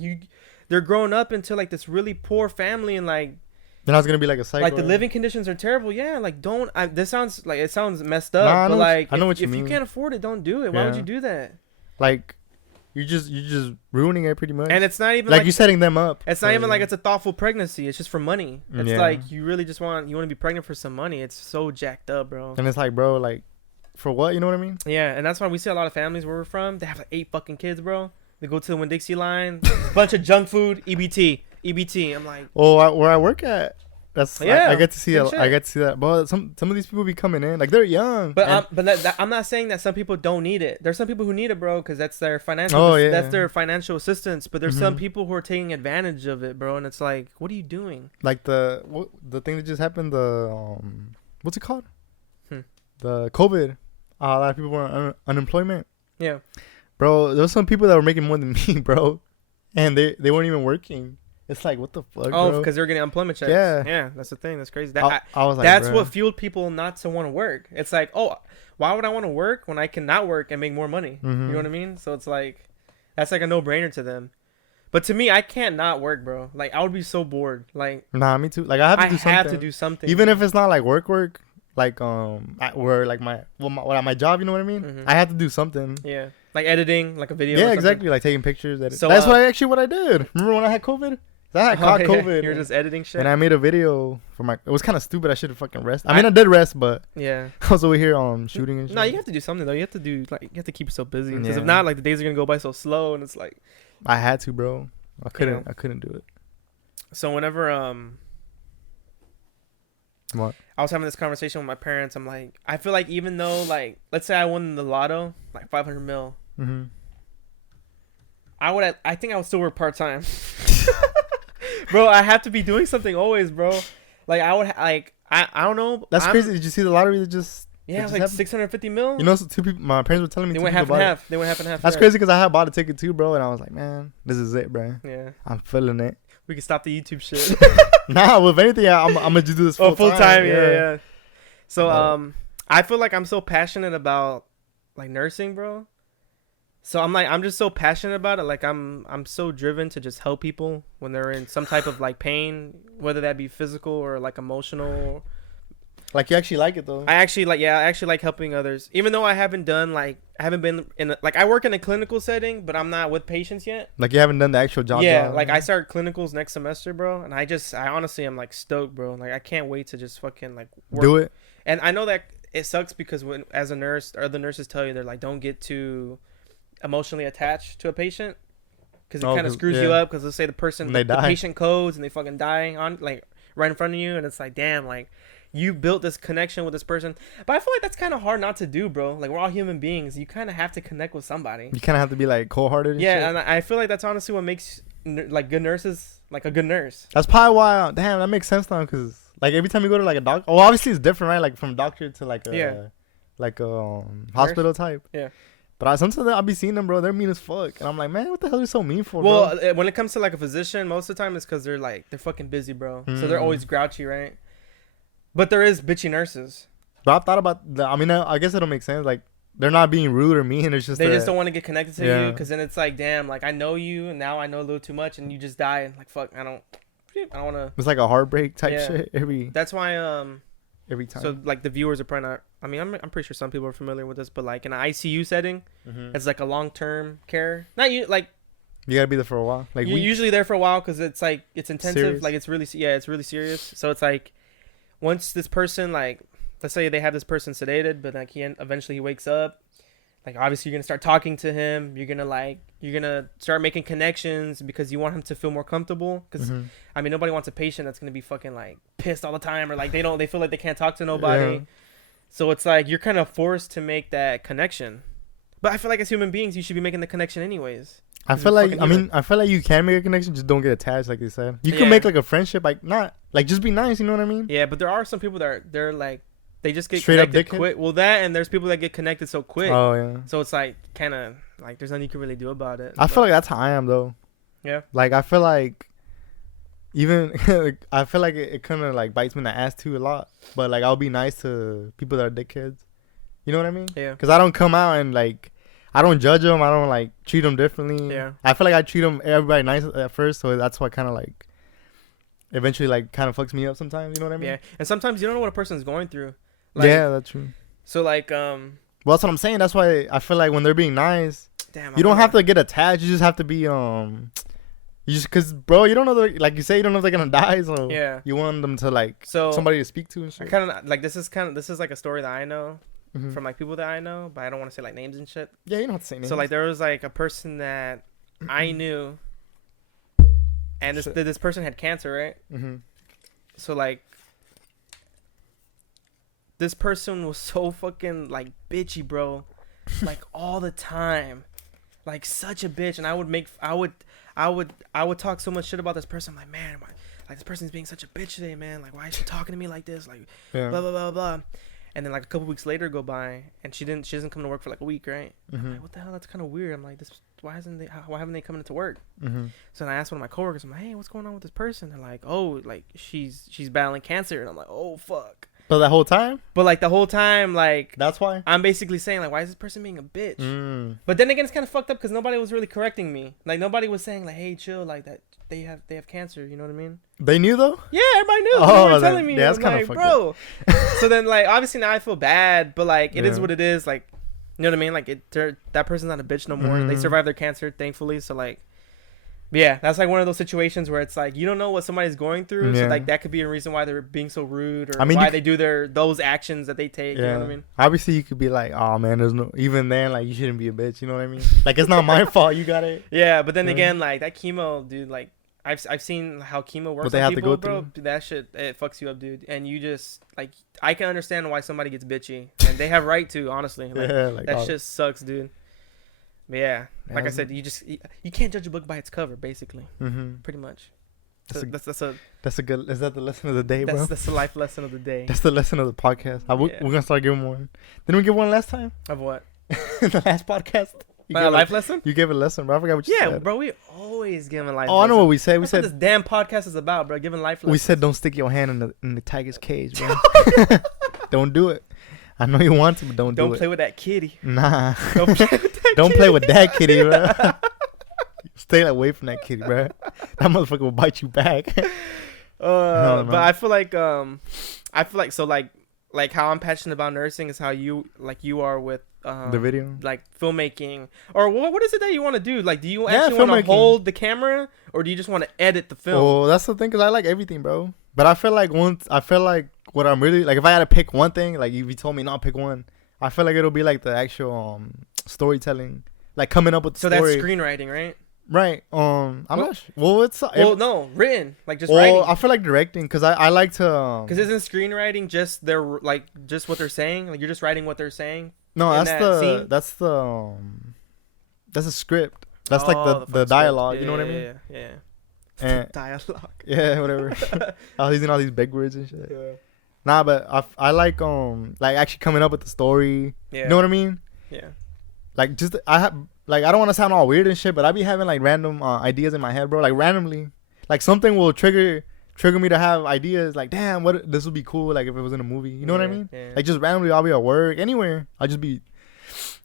they're growing up into like this really poor family and like then I was gonna be like a cycle. Like the living conditions are terrible. Yeah, like don't. It sounds messed up. But like, I know what you mean. If you can't afford it, don't do it. Why would you do that? Like, you're just ruining it pretty much. And it's not even like you're setting them up. It's not even like it's a thoughtful pregnancy. It's just for money. It's like you really just want to be pregnant for some money. It's so jacked up, bro. And it's like, bro, like, for what? You know what I mean? Yeah, and that's why we see a lot of families where we're from. They have like 8 fucking kids, bro. They go to the Winn-Dixie line, bunch of junk food, EBT. I'm like, oh, where I work at. That's I get to see I get to see that. But some of these people be coming in like they're young. But I'm not saying that some people don't need it. There's some people who need it, bro, because that's their financial. That's their financial assistance. But there's some people who are taking advantage of it, bro. And it's like, what are you doing? Like the thing that just happened. The what's it called? The COVID. A lot of people were on unemployment. Yeah. Bro, there was some people that were making more than me, bro, and they weren't even working. It's like, what the fuck, bro? Because they're getting unemployment checks. Yeah, that's the thing. That's crazy. I was like, that's bro. what fueled people not to want to work. It's like, oh, why would I want to work when I can not work and make more money? You know what I mean? So it's like, that's like a no-brainer to them. But to me, I can't not work, bro. Like, I would be so bored. Like, nah, me too. Like, I have to do something. Even if it's not like work. Like where like my job, you know what I mean? I had to do something. Yeah, like editing, like a video. Yeah, exactly. Like taking pictures. So that's what I did. Remember when I had COVID? I had caught COVID. You were just editing shit. And I made a video for my. It was kind of stupid. I should have fucking rested. I mean, I did rest, but yeah, I was over here shooting and shit. No, you have to do something though. You have to keep yourself busy because if not, like the days are gonna go by so slow, and it's like. I had to, bro. I couldn't do it. So whenever What? I was having this conversation with my parents. I'm like, I feel like even though, like, let's say I won the lotto, like 500 mil, I think I would still work part time. Bro, I have to be doing something always, bro. Like I don't know. That's crazy. Did you see the lottery that just? Yeah, it was like 650 mil. You know, so 2 people. My parents were telling me they went half and half. They went half and half. That's crazy because I had bought a ticket too, bro, and I was like, man, this is it, bro. Yeah, I'm feeling it. We can stop the YouTube shit. Nah, well, if anything, I'm gonna just do this full time. Yeah. So I feel like I'm so passionate about like nursing, bro. So I'm just so passionate about it. Like I'm so driven to just help people when they're in some type of like pain, whether that be physical or like emotional. Like you actually like it though. I actually like helping others. Even though I haven't been in I work in a clinical setting, but I'm not with patients yet. Like you haven't done the actual job. Yeah, like I start clinicals next semester, bro, and I honestly am like stoked, bro. Like I can't wait to just fucking like work. Do it. And I know that it sucks because when as a nurse, or the nurses tell you, they're like, don't get too emotionally attached to a patient because it kind of screws you up. Because let's say the patient codes and they fucking die on like right in front of you, and it's like, damn, like you built this connection with this person. But I feel like that's kind of hard not to do, bro. Like, we're all human beings. You kind of have to connect with somebody. You kind of have to be like cold-hearted. Yeah, and I feel like that's honestly what makes like good nurses like a good nurse. That's probably why. Damn, that makes sense now. Because like every time you go to like a doctor, well, obviously it's different, right? Like from doctor to like a hospital type. Yeah. But sometimes I'll be seeing them, bro. They're mean as fuck, and I'm like, man, what the hell are you so mean for, well, bro? when it comes to like a physician, most of the time it's because they're fucking busy, bro. So they're always grouchy, right? But there is bitchy nurses. But I've thought about that. I mean, I guess it'll make sense. Like, they're not being rude or mean. It's just they just don't want to get connected to you, because then it's like, damn, like I know you, and now I know a little too much, and you just die. And like, fuck, I don't want to. It's like a heartbreak type shit That's why every time. So like the viewers are probably not. I mean, I'm pretty sure some people are familiar with this, but like in an ICU setting, it's like a long-term care. Not you like. You gotta be there for a while. Like you're usually there for a while because it's like it's intensive. Serious. Like it's really serious. So it's like once this person, like, let's say they have this person sedated, but like eventually he wakes up. Like obviously you're gonna start talking to him. You're gonna start making connections because you want him to feel more comfortable. Because I mean, nobody wants a patient that's gonna be fucking like pissed all the time, or like they feel like they can't talk to nobody. Yeah. So it's like you're kind of forced to make that connection. But I feel like as human beings, you should be making the connection anyways. I feel like you can make a connection, just don't get attached, like they said. You can make like a friendship, like not like just be nice. You know what I mean? Yeah, but there are some people that they're like. They just get straight connected quick. Well, that and there's people that get connected so quick. Oh yeah. So it's like kind of like there's nothing you can really do about it. I feel like that's how I am though. Yeah. Like I feel like even I feel like it kind of like bites me in the ass too a lot. But like I'll be nice to people that are dickheads. You know what I mean? Yeah. Because I don't come out and like I don't judge them. I don't like treat them differently. Yeah. I feel like I treat everybody nice at first, so that's why kind of like eventually like kind of fucks me up sometimes. You know what I mean? Yeah. And sometimes you don't know what a person's going through. Like, yeah, that's true. So like well, that's what I'm saying. That's why I feel like when they're being nice, damn, you don't have to get attached. You just have to be you just because, bro, you don't know like you say, you don't know if they're gonna die, so yeah, you want them to like somebody to speak to and shit. Kind of like this is like a story that I know from like people that I know, but I don't want to say like names and shit. Yeah, you don't have to say names. So like there was like a person that I knew, and this person had cancer, right? So like. This person was so fucking like bitchy, bro, like all the time, like such a bitch. And I would talk so much shit about this person. I'm like, man, like this person's being such a bitch today, man. Like, why is she talking to me like this? Like, blah blah blah blah. And then like a couple weeks later go by, and she doesn't come to work for like a week, right? I'm like, what the hell? That's kind of weird. I'm like, why haven't they come into work? So then I asked one of my coworkers, I'm like, hey, what's going on with this person? They're like, oh, like she's battling cancer. And I'm like, oh fuck. So that whole time? But like the whole time, like that's why I'm basically saying like, why is this person being a bitch? But then again, it's kind of fucked up because nobody was really correcting me. Like nobody was saying like, hey, chill, like that they have cancer. You know what I mean? They knew though. Yeah, everybody knew. Oh, they were telling me. That's kind like, of fucked bro. So then like obviously now I feel bad, but like it is what it is. Like, you know what I mean? Like that person's not a bitch no more. They survived their cancer, thankfully. So like. Yeah, that's like one of those situations where it's like you don't know what somebody's going through, so like that could be a reason why they're being so rude, or why they do those actions that they take. You know what I mean? Obviously, you could be like, "Oh man, there's no." Even then, like you shouldn't be a bitch. You know what I mean? Like it's not my fault. You got it. Yeah, but then again, like that chemo, dude. Like I've seen how chemo works on people, bro. That shit, it fucks you up, dude. And you just like I can understand why somebody gets bitchy, and they have right to. Honestly, like, that shit sucks, dude. But yeah, like I said, you can't judge a book by its cover, basically. Pretty much. That's a good. Is that the lesson of the day, bro? That's the life lesson of the day. That's the lesson of the podcast. We're gonna start giving one. Didn't we give one last time? Of what? The last podcast. A life lesson? You gave a lesson, bro. I forgot what you said. Yeah, bro. We always giving life. Oh, I know what we said. We said what this damn podcast is about, bro. Giving life lessons. We said don't stick your hand in the tiger's cage, bro. Don't do it. I know you want to, but don't do it. Don't play with that kitty. Nah. Don't play with that kitty, bro. Stay away from that kitty, bro. That motherfucker will bite you back. No, but I feel like so like how I'm passionate about nursing is how you are with the video, like filmmaking, or what is it that you want to do? Like, do you actually want to hold the camera, or do you just want to edit the film? Oh, that's the thing, cause I like everything, bro. But I feel like what I'm really like, if I had to pick one thing, like if you told me not pick one, I feel like it'll be like the actual storytelling, like coming up with the story. So that's screenwriting, right? Right. I'm not sure. Well, No, written, like just well, writing. I feel like directing because I like to. Because isn't screenwriting just just what they're saying? Like you're just writing what they're saying. No, in that's that the scene? that's a script. That's like fucking the dialogue. script. You know what I mean? Yeah. And, Dialogue. yeah, whatever. I was using all these big words and shit. Yeah. Nah, but I like actually coming up with the story. Yeah. You know what I mean? Yeah. Like just I have like I don't want to sound all weird and shit, but I be having like random ideas in my head, bro. Like randomly, like something will trigger me to have ideas. Like damn, what this would be cool. Like if it was in a movie, you know what I mean? Yeah. Like just randomly, I'll be at work, anywhere. I'll just be,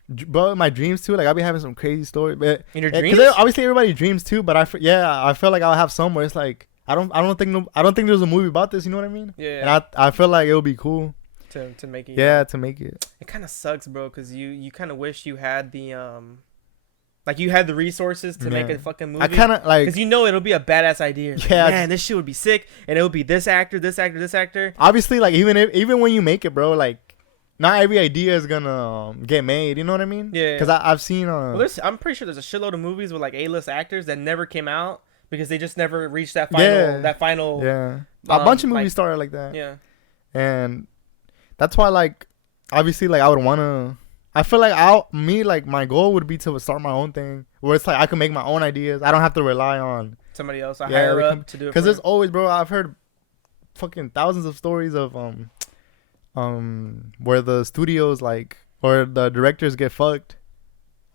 bro. In my dreams too. Like I'll be having some crazy story. But In your dreams? because obviously everybody dreams too. But I feel like I'll have some where it's like I don't think there's a movie about this. You know what I mean? Yeah. And I feel like it'll be cool. To make it. Yeah, to make it. It kind of sucks, bro, because you kind of wish you had the like you had the resources to make a fucking movie. I kind of like because it'll be a badass idea. Like, Yeah. man, this shit would be sick, and it would be this actor, this actor, this actor. obviously like even when you make it, bro, like not every idea is gonna get made. You know what I mean? Yeah. Because I've seen Well, I'm pretty sure there's a shitload of movies with like A-list actors that never came out because they just never reached that final. yeah a bunch of movies like, started like that. Yeah. And that's why like obviously like I would wanna. I feel like my goal would be to start my own thing where it's like I can make my own ideas. I don't have to rely on Somebody else, hire up to do it. Because there's always, bro. I've heard fucking thousands of stories of where the studios like or the directors get fucked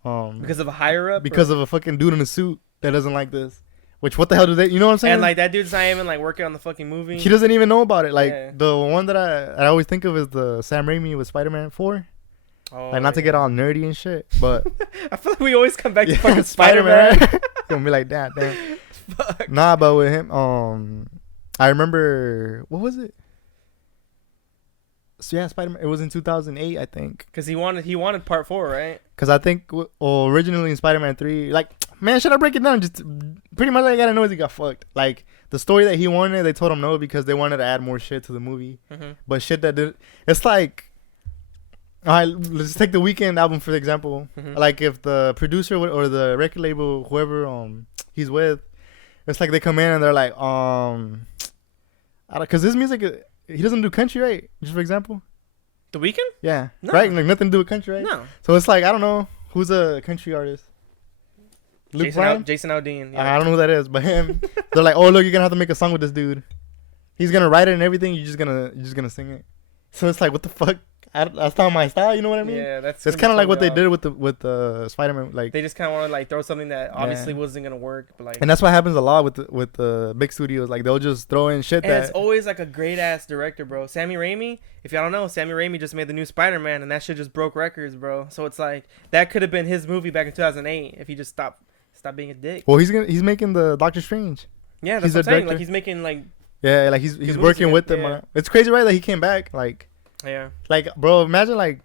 because of a higher up. Because of a fucking dude in a suit that doesn't like this. Which what the hell do they? You know what I'm saying? And like that dude's not even like working on the fucking movie. He doesn't even know about it. Like the one that I always think of is the Sam Raimi with Spider-Man 4. Oh, Like not to get all nerdy and shit, but I feel like we always come back to fucking Spider-Man. Gonna be like that, damn. Fuck. Nah, but with him, I remember what was it? So yeah, Spider-Man. It was in 2008, I think. Cause he wanted part 4, right? Cause I think originally in Spider-Man 3, like man, should I break it down? Just pretty much all I gotta know is he got fucked. Like the story that he wanted, they told him no because they wanted to add more shit to the movie. Mm-hmm. But shit that did, it's like. All right, let's take the Weeknd album for example. Mm-hmm. Like if the producer or the record label, whoever he's with, it's like they come in and they're like, because his music, he doesn't do country, right? Just for example. The Weeknd? Yeah. No. Right? Like nothing to do with country, right? No. So it's like I don't know who's a country artist. Luke Bryan? Jason Aldean. Yeah. I don't know who that is, but him. They're like, oh look, you're gonna have to make a song with this dude. He's gonna write it and everything. You're just gonna sing it. So it's like, what the fuck? That's not my style. You know what I mean? Yeah, that's kind of like what they did with the Spider-Man. Like they just kind of want to like throw something that obviously wasn't gonna work, but like. And that's what happens a lot with the big studios. Like they'll just throw in shit and that. it's always like a great ass director, bro. Sammy Raimi. If y'all don't know, Sammy Raimi just made the new Spider-Man, and that shit just broke records, bro. So it's like that could have been his movie back in 2008 if he just stopped being a dick. Well, he's making the Doctor Strange. Yeah, that's what I'm saying. Like he's making like. Yeah, like he's working with them. Yeah. It's crazy, right? That he came back. Like. Yeah. Like, bro, imagine like.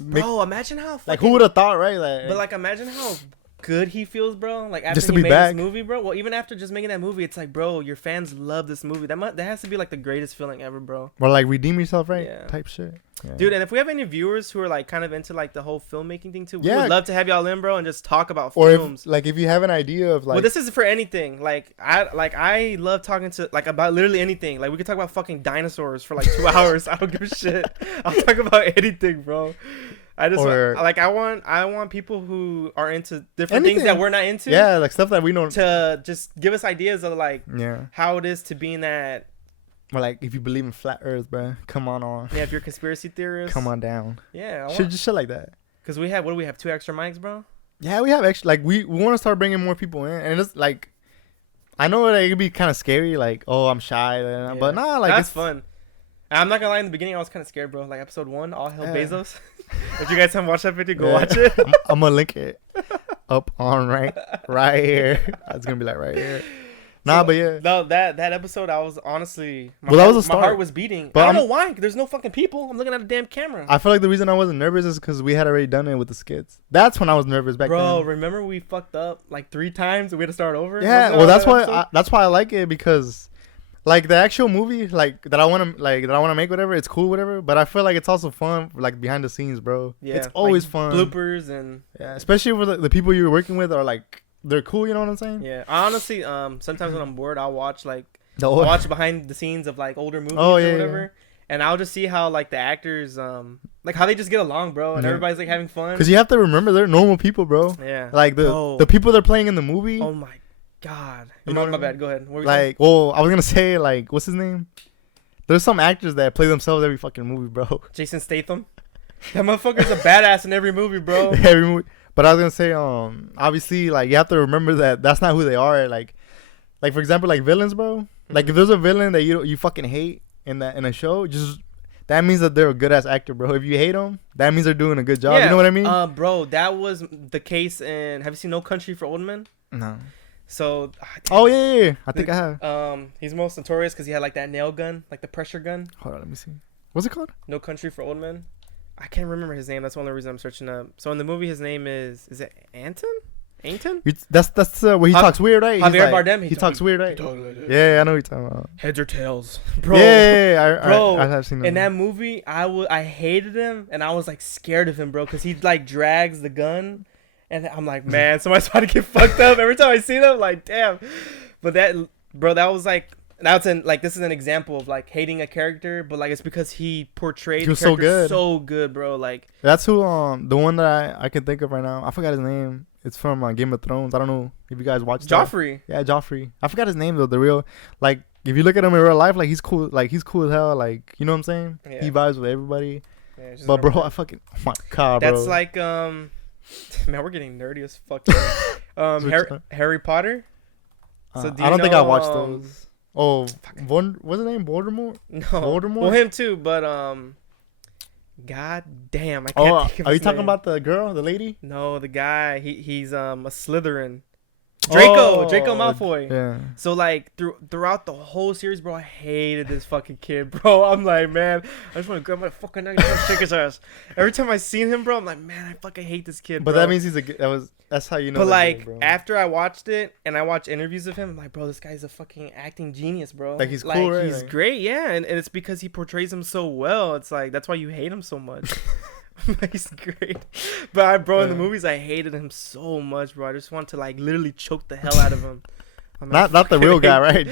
Imagine how. Like, who would have thought, right? Like, but like, imagine how good he feels, bro. Like after just to he be made back. this movie, bro. Well, even after just making that movie, it's like, bro, your fans love this movie. That has to be like the greatest feeling ever, bro. Or like redeem yourself, right? Yeah. Type shit. Yeah. Dude, and if we have any viewers who are like kind of into like the whole filmmaking thing too, we Yeah. would love to have y'all in, bro, and just talk about Or films. if you have an idea of like. Well, this is for anything. I love talking to like about literally anything. Like we could talk about fucking dinosaurs for like 2 hours. I don't give a shit. I'll talk about anything, bro. I just I want people who are into different things that we're not into. Yeah, like stuff that we don't. To just give us ideas of like Yeah. how it is to be in that. Or like if you believe in flat Earth, bro, come on. Yeah, if you're a conspiracy theorist, Come on down. Yeah, Just shit like that. Because we have 2 extra mics, bro. Yeah, we have extra. Like we want to start bringing more people in, and it's like, I know it could be kind of scary. Like, oh, I'm shy, but nah, like that's fun. I'm not gonna lie. In the beginning, I was kind of scared, bro. Like episode 1, all hell Bezos. If you guys haven't watched that video, go watch it. I'm gonna link it up on right here. It's gonna be like right here. Nah, but yeah. No, that episode, I was honestly, that was a start. My heart was beating. But I don't know why. There's no fucking people. I'm looking at a damn camera. I feel like the reason I wasn't nervous is because we had already done it with the skits. That's when I was nervous back then. Bro, remember we fucked up like 3 times and we had to start over? Yeah, well that's why I like it, because like the actual movie that I want to make, whatever, it's cool, whatever, but I feel like it's also fun like behind the scenes, bro. Yeah, it's always like fun. Bloopers and yeah, especially with the people you're working with are like they're cool. You know what I'm saying? Yeah. I honestly, sometimes when I'm bored, I'll watch like The watch behind the scenes of like older movies or whatever, and I'll just see how like the actors, like how they just get along, bro, and everybody's like having fun. Because you have to remember they're normal people, bro. Yeah. Like the people they're playing in the movie. Oh my god. You know my bad. Go ahead. What were you like, well, I was gonna say like, what's his name? There's some actors that play themselves every fucking movie, bro. saying? Jason Statham. That motherfucker's a badass in every movie, bro. Every movie. But I was gonna say, obviously, like you have to remember that that's not who they are. Like for example, like villains, bro. Like if there's a villain that you fucking hate in a show, just that means that they're a good ass actor, bro. If you hate them, that means they're doing a good job. Yeah, you know what I mean? Bro, that was the case in. Have you seen No Country for Old Men? No. So. Oh yeah. I think I have. He's most notorious because he had like that nail gun, like the pressure gun. Hold on, let me see. What's it called? No Country for Old Men. I can't remember his name. That's the only reason I'm searching up. So in the movie, his name is it Anton? Anton? That's where he talks weird, right? Javier like, Bardem. He talks weird, right? Yeah, I know what you're talking about. Heads or tails, bro. Yeah, bro. I have seen that. In that movie, I hated him and I was like scared of him, bro, because he like drags the gun, and I'm like, man, somebody's about to get fucked up. Every time I see them, like, damn. But that, bro, that was like. That's this is an example of like hating a character, but like it's because he portrayed the character so good, bro. Like that's who the one that I can think of right now. I forgot his name. It's from Game of Thrones. I don't know if you guys watched Joffrey. Yeah, Joffrey. I forgot his name though. The real like if you look at him in real life, like he's cool. Like he's cool as hell. Like you know what I'm saying? Yeah. He vibes with everybody. Yeah, but bro, I fucking oh my god, bro. That's like man, we're getting nerdy as fuck. Harry Potter. So I don't think I watched those. Oh, what's his name? Voldemort? No. Voldemort? Well, him too, but god damn, I can't think of are you his talking name. about the girl, the lady? No, the guy. He's a Slytherin. Draco Malfoy. Yeah. So like throughout the whole series, bro, I hated this fucking kid, bro. I'm like, man, I just want to grab my fucking neck and shake his ass. Every time I seen him, bro, I'm like, man, I fucking hate this kid. But bro. that means that's how you know. But like after I watched it and I watched interviews of him, I'm like, bro, this guy's a fucking acting genius, bro. Like he's cool, right? He's great, yeah, and it's because he portrays him so well. It's like that's why you hate him so much. He's great, but in the movies I hated him so much, bro. I just want to like literally choke the hell out of him. Not the real guy, right?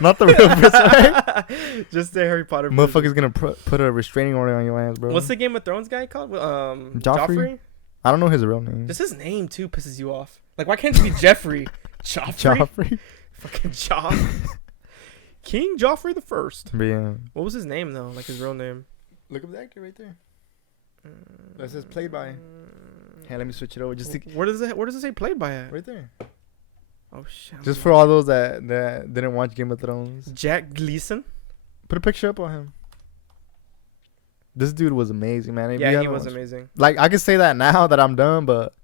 Not the real person, right? Just the Harry Potter. Motherfucker's gonna put a restraining order on your ass, bro. What's the Game of Thrones guy called? Joffrey? I don't know his real name. Just his name too pisses you off. Like, why can't it be Jeffrey? Joffrey? Fucking Joff. King Joffrey the First. Yeah. What was his name though? Like his real name? Look up the actor right there. That says played by. Hey, let me switch it over. Where does it say played by at? Right there. Oh shit. Just for all those that didn't watch Game of Thrones. Jack Gleason. Put a picture up on him. This dude was amazing, man. Yeah, he was amazing. Like I can say that now that I'm done, but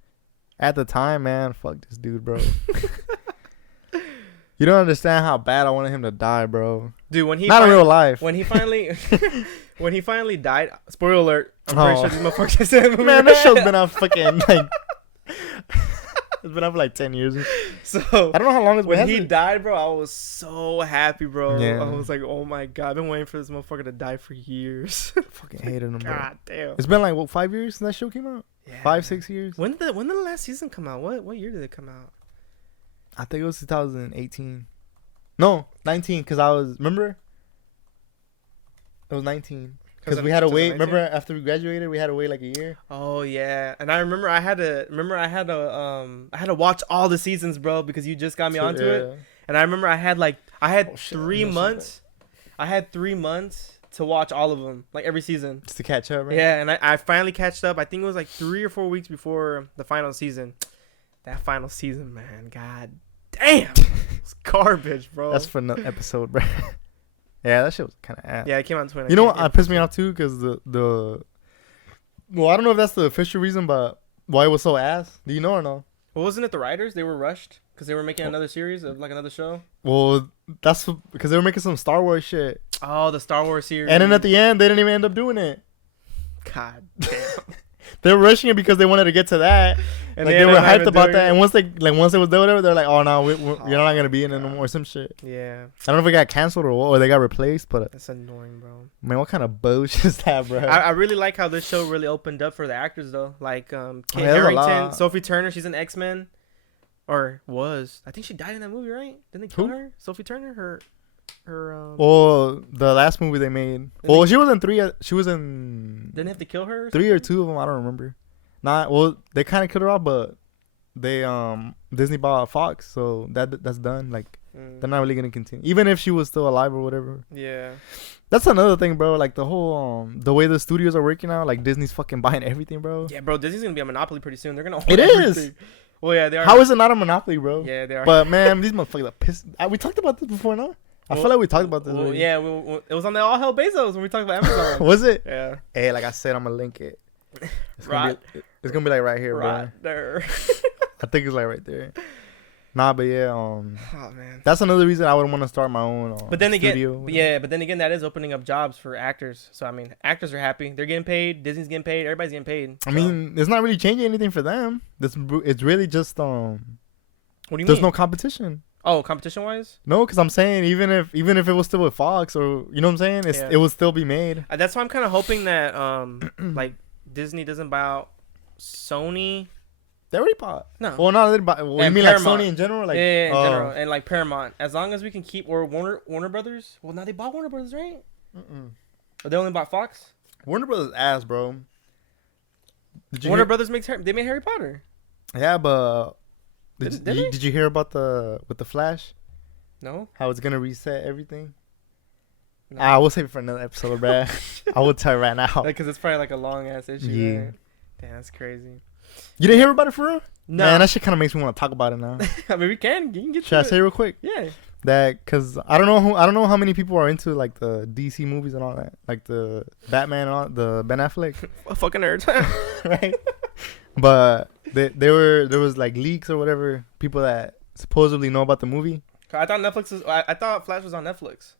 at the time, man, fuck this dude, bro. You don't understand how bad I wanted him to die, bro. Dude, when he not in real life. When he finally died. Spoiler alert. I'm pretty sure these motherfuckers said that movie. Man, this show's been out fucking like. It's been out for like 10 years. So I don't know how long it's been. When he died, bro, I was so happy, bro. Yeah. I was like, oh my god, I've been waiting for this motherfucker to die for years. Fucking hated him, bro. God damn. It's been like 5 years since that show came out. Yeah. 5-6 years. When did the last season come out? What year did it come out? I think it was 2018. No, 19. Cause I was remember. It was 19. Because we had to wait. Remember after we graduated, we had to wait like a year. Oh yeah, and I remember I had to watch all the seasons, bro, because you just got me onto it. And I remember I had 3 months. I had 3 months to watch all of them, like every season, just to catch up. Right? Yeah, and I finally catched up. I think it was like 3 or 4 weeks before the final season. That final season, man, god damn, it's garbage, bro. That's for another episode, bro. Yeah, that shit was kind of ass. Yeah, it came out in 2019. You know what pissed me off too? Because well, I don't know if that's the official reason, but why it was so ass. Do you know or no? Well, wasn't it the writers? They were rushed because they were making another series of like another show. Well, that's because they were making some Star Wars shit. Oh, the Star Wars series. And then at the end, they didn't even end up doing it. God damn. They were rushing it because they wanted to get to that. And like, they were hyped about that. And once it was done, whatever, they're like, "Oh no, you're not gonna be in it no more." Some shit. Yeah. I don't know if it got canceled or what, or they got replaced, but that's annoying, bro. Man, what kind of bullshit is that, bro? I really like how this show really opened up for the actors though. Like Kit Harington, Sophie Turner, she's an X-Men. or was. I think she died in that movie, right? Didn't they kill Who? her? Sophie Turner, her. Well, the last movie they made. Well, she was in 3. She was in. Didn't they have to kill her? 3 or 2 of them. I don't remember. Not well. They kind of killed her off, but they Disney bought Fox, so that's done. Like they're not really gonna continue, even if she was still alive or whatever. Yeah. That's another thing, bro. Like the whole the way the studios are working out, like Disney's fucking buying everything, bro. Yeah, bro. Disney's gonna be a monopoly pretty soon. They're gonna. Own It everything. is. Well, yeah, they are. How is it not a monopoly, bro? Yeah, they are. But man, these motherfuckers are pissed. We talked about this before, no? I feel like we talked about this. Well, already. yeah, it was on the All Hell Bezos when we talked about Amazon. Was it? Yeah. Hey, like I said, I'm gonna link it. It's Right. gonna be like right here, Right bro. there. I think it's like right there. Nah, but yeah, Oh man. that's another reason I would want to start my own. But then studio. again, but then again, that is opening up jobs for actors. So I mean, actors are happy. They're getting paid. Disney's getting paid. Everybody's getting paid. I mean, it's not really changing anything for them. It's really just what do you there's mean? no competition. Oh, competition wise? No, because I'm saying even if it was still with Fox or you know what I'm saying, it would still be made. That's why I'm kind of hoping that like Disney doesn't buy out Sony. They already bought. No. Well, no, they didn't buy. Well, you And mean Paramount. like Sony in general? Like, Yeah, in general, and like Paramount. As long as we can keep or Warner Brothers. Well, now they bought Warner Brothers, right? Or they only bought Fox. Warner Brothers ass, bro. Warner Brothers they made Harry Potter. Yeah, but Did you hear about with the Flash? No. How it's gonna reset everything? No. I will save it for another episode, bruh. I will tell you right now. Because it's probably like a long ass issue. Yeah. Right? Damn, that's crazy. You didn't hear about it for real? No. Man, that shit kind of makes me want to talk about it now. I mean, we can. You can get. Should I to say it. real quick? Yeah. That because I don't know how many people are into like the DC movies and all that, like the Batman and all the Ben Affleck, A fucking nerd. right? But there was like leaks or whatever, people that supposedly know about the movie. I thought Flash was on Netflix.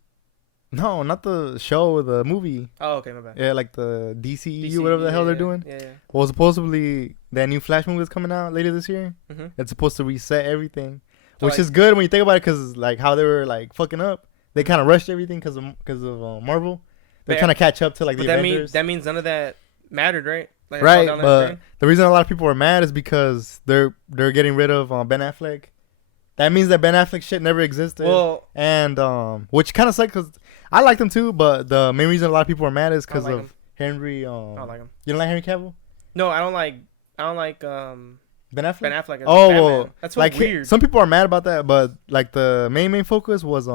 No, not the show, the movie. Oh, okay, my bad. Yeah, like the DCEU, DC, whatever the hell they're doing. Yeah. Well, supposedly that new Flash movie is coming out later this year. Mm-hmm. It's supposed to reset everything, So, which like- is good when you think about it, because like how they were like fucking up. They kind of rushed everything because of Marvel. They're But- trying to catch up to like But the that Avengers. means none of that mattered, right? Like, it Right, fell down the but drain? the reason a lot of people are mad is because they're getting rid of Ben Affleck. That means that Ben Affleck shit never existed. Well, And which kind of sucks because I liked him too, but the main reason a lot of people are mad is because I don't of like Henry. I don't like him. You don't like Henry Cavill? No, I don't like Ben Affleck. Ben Affleck. As Oh, Batman. well, That's so like weird. some people are mad about that, but like the main focus was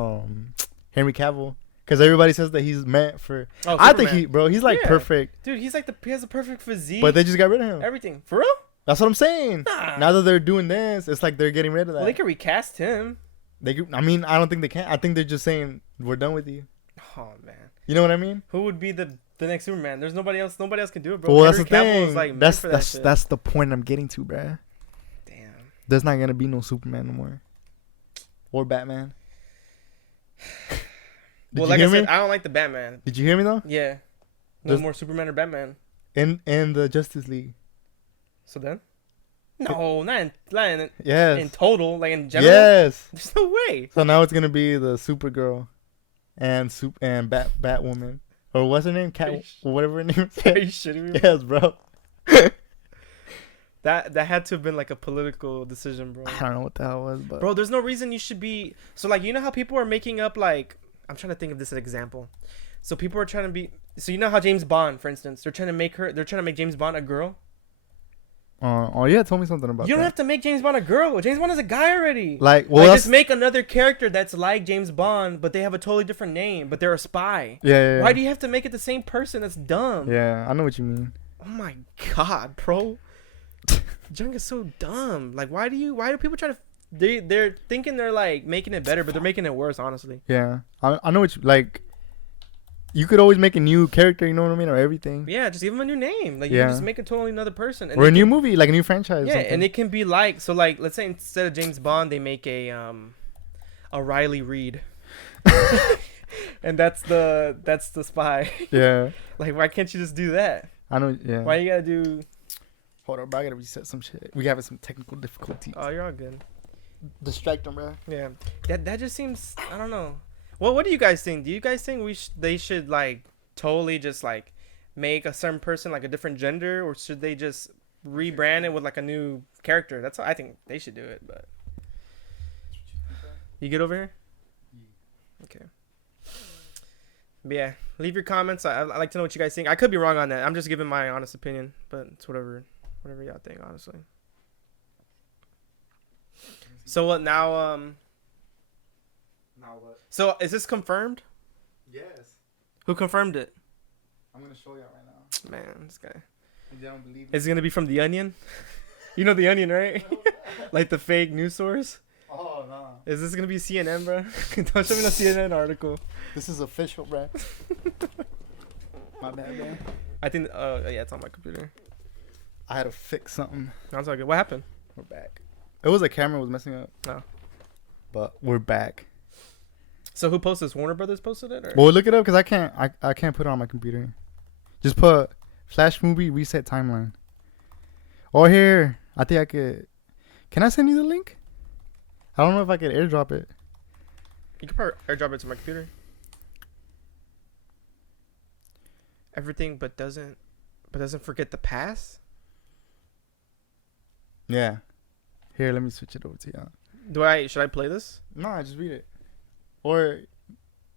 Henry Cavill, because everybody says that he's meant for. Oh, I think Superman. he's like Yeah. perfect, Dude, he has a perfect physique. but they just got rid of him. Everything for real. That's what I'm saying. Nah. Now that they're doing this, it's like they're getting rid of that. Well, they could recast him. I mean, I don't think they can. I think they're just saying we're done with you. Oh man, You know what I mean? who would be the next Superman? There's nobody else. Nobody else can do it, bro. Well, that's the Henry Cavill thing. is, like, made That's for that shit. that's the point I'm getting to, bruh. Damn. There's not gonna be no Superman no more, or Batman. Did Well, you like hear I said, me? I don't like the Batman. Did you hear me though? Yeah. No There's- more Superman or Batman. In the Justice League. So then? No, not in Yes. total, like in general. Yes. There's no way. So now it's gonna be the Supergirl, and Batwoman, or what's her name? Cat, or whatever her name is. Are you shitting me? Yes, bro. That had to have been like a political decision, bro. I don't know what the hell it was, but Bro, there's no reason you should be. So like, you know how people are making up like, I'm trying to think of this as an example. So people are trying to be. So you know how James Bond, for instance, they're trying to make James Bond a girl. oh yeah, tell me something about You don't that. have to make James Bond a girl. James Bond is a guy already. Like, well, Like, that's, just make another character that's like James Bond, but they have a totally different name, but they're a spy. yeah. Why do you have to make it the same person? That's dumb. Yeah, I know what you mean. Oh my god, bro. Junk is so dumb. Like, why do people try to? They're thinking they're like making it better, but they're making it worse. Honestly. Yeah, I know what you like. You could always make a new character, you know what I mean, or everything. Yeah, just give them a new name. Like, you Yeah. can just make a totally another person. And Or they a new can- movie, like a new franchise. Yeah, something. and it can be like, so like, let's say instead of James Bond, they make a Riley Reid. And that's the spy. Yeah, Like, why can't you just do that? I know. Yeah. Why you gotta do? Hold on, bro. I gotta reset some shit. We having some technical difficulties. Oh, you're all good. Distract them, bro. Yeah, that just seems. I don't know. Well, what do you guys think? Do you guys think they should like totally just like make a certain person like a different gender, or should they just rebrand it with like a new character? That's how I think they should do it. But You get over here? Okay. But yeah, leave your comments. I like to know what you guys think. I could be wrong on that. I'm just giving my honest opinion, but it's whatever y'all think, honestly. So what now? Now what? So is this confirmed? Yes. Who confirmed it? I'm gonna show y'all right now. Man, this guy. If you don't believe Is it gonna be from The Onion? You know The Onion, right? Like the fake news source. Oh no. Is this gonna be CNN, bro? Don't show me the CNN article. This is official, bro. My bad, man. I think. Yeah, it's on my computer. I had to fix something. That's all good. What happened? We're back. It was a camera was messing up. Oh. But we're back. So who posted this? Warner Brothers posted it? Or? Well, look it up because I can't put it on my computer. Just put Flash movie reset timeline. Or here, I think I could. Can I send you the link? I don't know if I could airdrop it. You can probably airdrop it to my computer. Everything, but doesn't forget the past. Yeah. Here, let me switch it over to you. Should I play this? No, I just read it. Or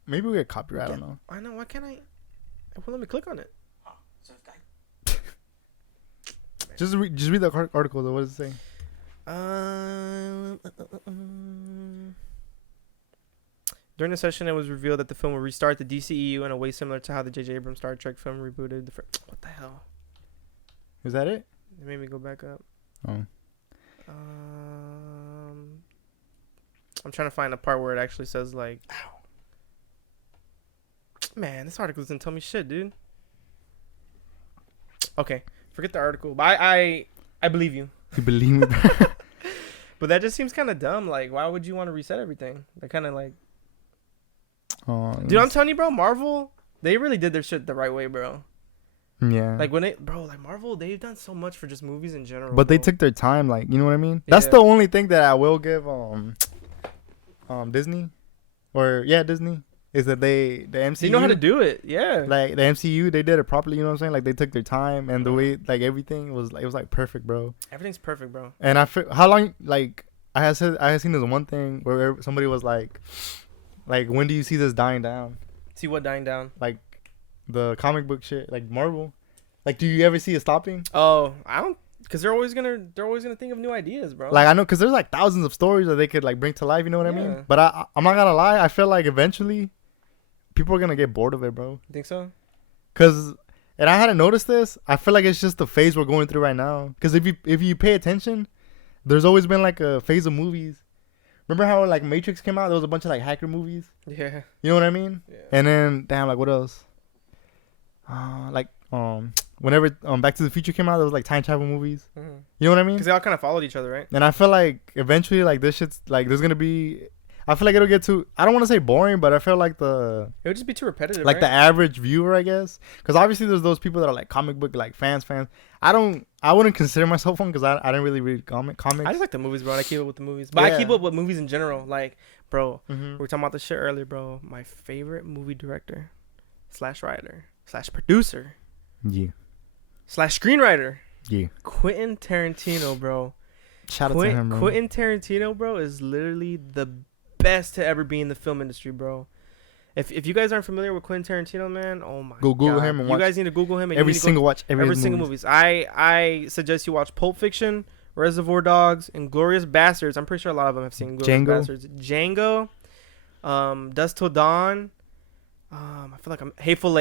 maybe we get copyright. I don't know. I know. Why can't I? It won't let me click on it. Just read the article though. What does it say? During the session, it was revealed that the film will restart the DCEU in a way similar to how the J.J. Abrams Star Trek film rebooted the. What the hell? Is that it? It made me go back up. Oh. I'm trying to find a part where it actually says like, ow. Man, this article doesn't tell me shit, dude. Okay, forget the article. But I believe you. You believe me? But that just seems kind of dumb. Like, why would you want to reset everything? That kind of like. Dude, I'm telling you, bro. Marvel, they really did their shit the right way, bro. Yeah. Like Marvel, they've done so much for just movies in general. But bro. they took their time, like, you know what I mean? That's the only thing that I will give Disney, Disney, is that the MCU. They know how to do it, yeah. Like the MCU, they did it properly. You know what I'm saying? Like they took their time and the way, like everything was like perfect, bro. Everything's perfect, bro. And how long? Like I had seen this one thing where somebody was like, when do you see this dying down? See what dying down? Like the comic book shit, like Marvel. Like, do you ever see it stopping? Oh, I don't. Because they're always gonna think of new ideas, bro. Like I know, because there's like thousands of stories that they could like bring to life. You know what I mean? But I'm not gonna lie. I feel like eventually, people are gonna get bored of it, bro. You think so? And I hadn't noticed this. I feel like it's just the phase we're going through right now. Because if you pay attention, there's always been like a phase of movies. Remember how like Matrix came out? There was a bunch of like hacker movies. Yeah. You know what I mean? Yeah. And then like what else? Whenever Back to the Future came out, there was like time travel movies. Mm-hmm. You know what I mean? Because they all kind of followed each other, right? And I feel like eventually, like this shit's like there's gonna be. I feel like it'll get too. I don't want to say boring, but I feel like it would just be too repetitive. Like right? the average viewer, I guess. Because obviously there's those people that are like comic book like fans. I wouldn't consider myself one because I didn't really read comics. I just like the movies, bro. I keep up with the movies, but I keep up with movies in general. Like, bro, we were talking about this shit earlier, bro. My favorite movie director, / writer, / producer. Yeah. / screenwriter. Yeah. Quentin Tarantino, bro. Shout out to him, bro. Quentin Tarantino, bro, is literally the best to ever be in the film industry, bro. If you guys aren't familiar with Quentin Tarantino, man, oh my god. Go Google him and watch. You guys need to Google him and every single movies. I suggest you watch Pulp Fiction, Reservoir Dogs, and Glorious Bastards. I'm pretty sure a lot of them have seen Glorious Bastards. Django, Dusk Till Dawn. I feel like I'm Hateful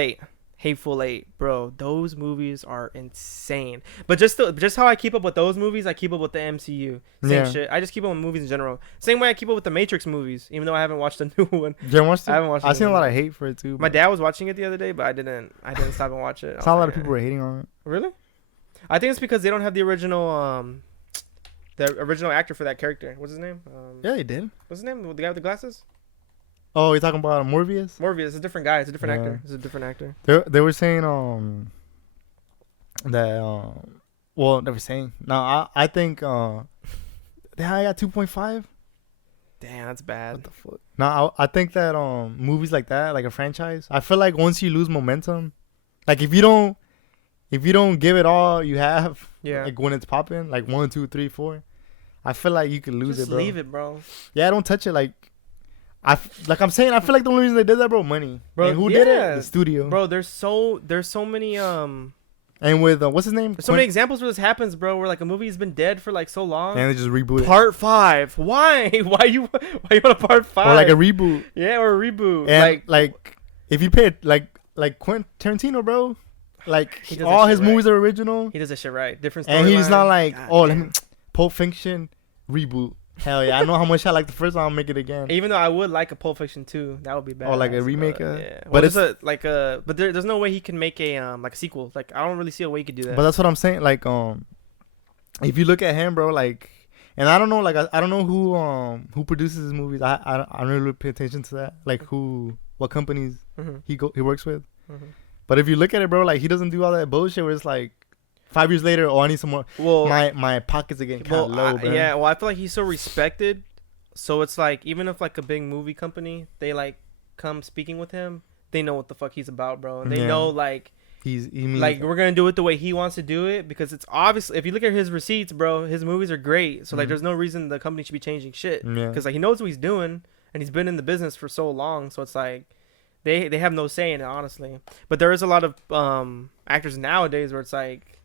Eight, bro. Those movies are insane. But just how I keep up with those movies, I keep up with the MCU. Same shit. I just keep up with movies in general. Same way I keep up with the Matrix movies, even though I haven't watched the new one. You haven't watched it? I haven't watched it. I've seen a lot of hate for it too. My dad was watching it the other day, but I didn't stop and watch it. I saw a lot of people were hating on it. Really? I think it's because they don't have the original actor for that character. What's his name? Yeah, he did. What's his name? The guy with the glasses? Oh, you're talking about Morbius? Morbius. It's a different guy. It's a different actor. It's a different actor. They were saying that well, they were saying I think I got 2.5. Damn, that's bad. What the fuck? No, I think that movies like that, like a franchise, I feel like once you lose momentum, like if you don't give it all you have, like when it's popping, like 1, 2, 3, 4, I feel like you could lose just it, bro. Leave it, bro. Yeah, don't touch it. Like like I'm saying, I feel like the only reason they did that, bro, money. Bro, And who did it? The studio. Bro, there's so many And with what's his name? there's so many examples where this happens, bro. Where like a movie's been dead for like so long. And they just reboot it. Part 5. Why? Why you want a part 5? Or like a reboot. Yeah, or a reboot. And like if you pay it, like Quentin Tarantino, bro, like all his movies are original. He does that shit right. Different storyline. And he's not like, God, let me Pulp Fiction reboot. Hell yeah, I know how much I like the first one. I'll make it again. Even though I would like a Pulp Fiction 2, that would be bad. Or like a remake. Yeah, but it's but there's no way he can make a like a sequel. Like I don't really see a way he could do that. But that's what I'm saying. Like if you look at him, bro, like, and I don't know, like I don't know who produces his movies. I don't really pay attention to that. Like what companies he works with. Mm-hmm. But if you look at it, bro, like he doesn't do all that bullshit where it's like 5 years later, I need some more. Well, my pockets are getting kind of low, bro. Yeah, well, I feel like he's so respected. So it's like, even if like a big movie company, they like come speaking with him, they know what the fuck he's about, bro. And they know like like we're gonna do it the way he wants to do it, because it's obviously, if you look at his receipts, bro, his movies are great. So like, there's no reason the company should be changing shit, because like he knows what he's doing and he's been in the business for so long. So it's like they have no say in it, honestly. But there is a lot of actors nowadays where it's like,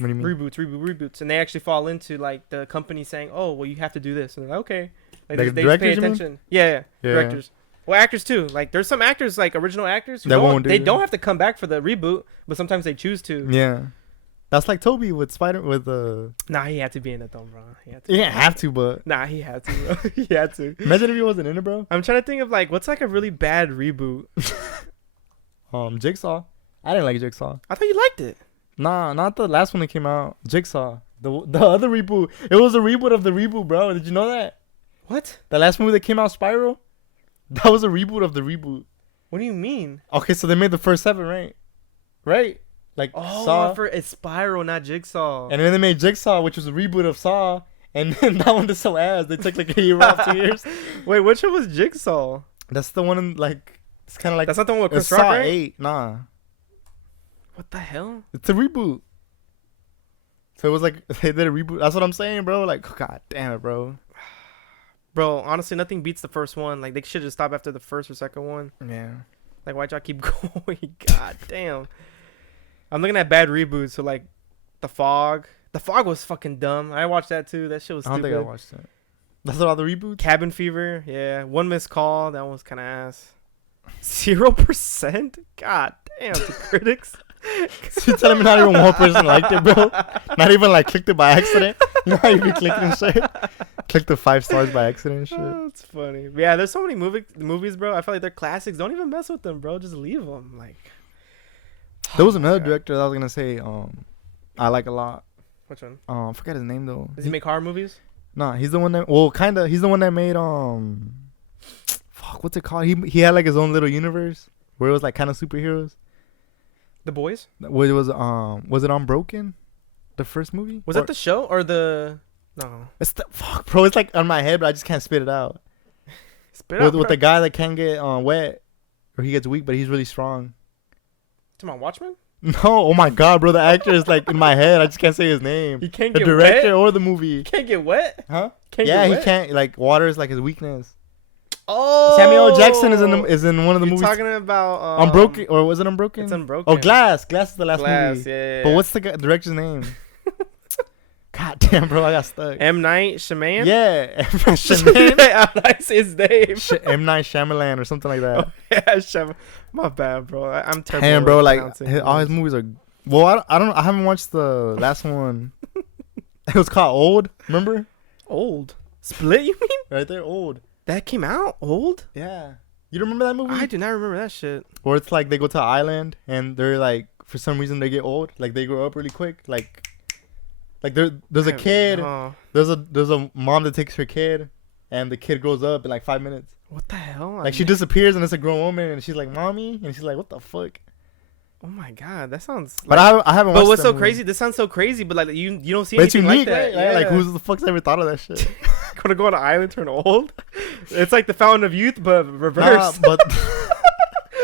what do you mean? Reboots, and they actually fall into like the company saying, "Oh, well, you have to do this," and they're like, "Okay." Like Like they just pay directors, you mean? attention. Yeah, directors. Well, actors too. Like there's some actors, like original actors, who That won't do they it. don't have to come back for the reboot, but sometimes they choose to. Yeah, that's like Toby with Nah, he had to be in it though, bro. He didn't have to, but Nah, he had to, bro. He had to. imagine if he wasn't in it, bro. I'm trying to think of like what's like a really bad reboot. Jigsaw. I didn't like Jigsaw. I thought you liked it. Nah, not the last one that came out. Jigsaw. The other reboot. It was a reboot of the reboot, bro. Did you know that? What? The last movie that came out, Spiral? That was a reboot of the reboot. What do you mean? Okay, so they made the first 7, right? Right? Like Saw. It's Spiral, not Jigsaw. And then they made Jigsaw, which was a reboot of Saw. And then that one did so ass. They took like a year off, 2 years. Wait, which one was Jigsaw? That's the one in like, it's kind of like. That's not the one with It's Chris Rock, Saw right? 8. Nah. What the hell? It's a reboot. So it was like, they did a reboot. That's what I'm saying, bro. Like, god damn it, bro. Bro, honestly, nothing beats the first one. Like, they should just stop after the first or second one. Yeah. Like, why'd y'all keep going? God damn. I'm looking at bad reboots. So, like, The Fog. The Fog was fucking dumb. I watched that, too. That shit was stupid. I don't think I watched that. That's all the reboots? Cabin Fever. Yeah. One Missed Call. That one was kind of ass. 0%? God damn, the critics. So you're telling me not even one person liked it, bro? Not even like clicked it by accident? You know how you be clicking and shit? Click the 5 stars by accident and shit. Oh, that's funny. But yeah, there's so many movies, bro. I feel like they're classics. Don't even mess with them, bro. Just leave them. Like, There was another director that I was gonna say I like a lot. Which one? I forgot his name though. Does he make horror movies? Nah, he's the one that he's the one that made fuck, what's it called? He had like his own little universe where it was like kind of superheroes. The Boys? Where it was it Unbroken? The first movie? Was that the show or the? No. It's the fuck, bro. It's like on my head, but I just can't spit it out. Spit out. With the guy that can't get wet, or he gets weak, but he's really strong. Come on, Watchmen? No, oh my god, bro. The actor is like in my head. I just can't say his name. He can't the get director wet? or the movie. He can't get wet? Huh? Can't yeah, get he wet? can't. Like water is like his weakness. Oh, Samuel L. Jackson is in one of the You're movies. talking about Unbroken, or was it Unbroken? It's Unbroken. Oh, Glass. Glass is the last Glass, movie. yeah. But what's the director's name? God damn, bro, I got stuck. M. Night Shyamalan? Yeah, Shyamalan. That's his name. M. Night Shyamalan or something like that. Oh, yeah, Shyamalan. My bad, bro. I'm terrible. Damn, bro, at like pronouncing all his movies are. Well, I haven't watched the last one. It was called Old. Remember? Old. Split, you mean? Right there, Old. That came out? Old? Yeah. You remember that movie? I do not remember that shit. Where it's like they go to an island and they're like, for some reason they get old. Like they grow up really quick. Like there's a kid. No. There's a mom that takes her kid, and the kid grows up in like 5 minutes. What the hell? Like she disappears and it's a grown woman and she's like, "Mommy," and she's like, "What the fuck?" Oh my god, that sounds. But I haven't. But watched what's that so movie. crazy? This sounds so crazy, but like you don't see But it's anything unique, like that. right? Yeah. Like who the fuck's ever thought of that shit? Gonna go on an island, turn old. It's like the Fountain of Youth, but reverse. Nah, but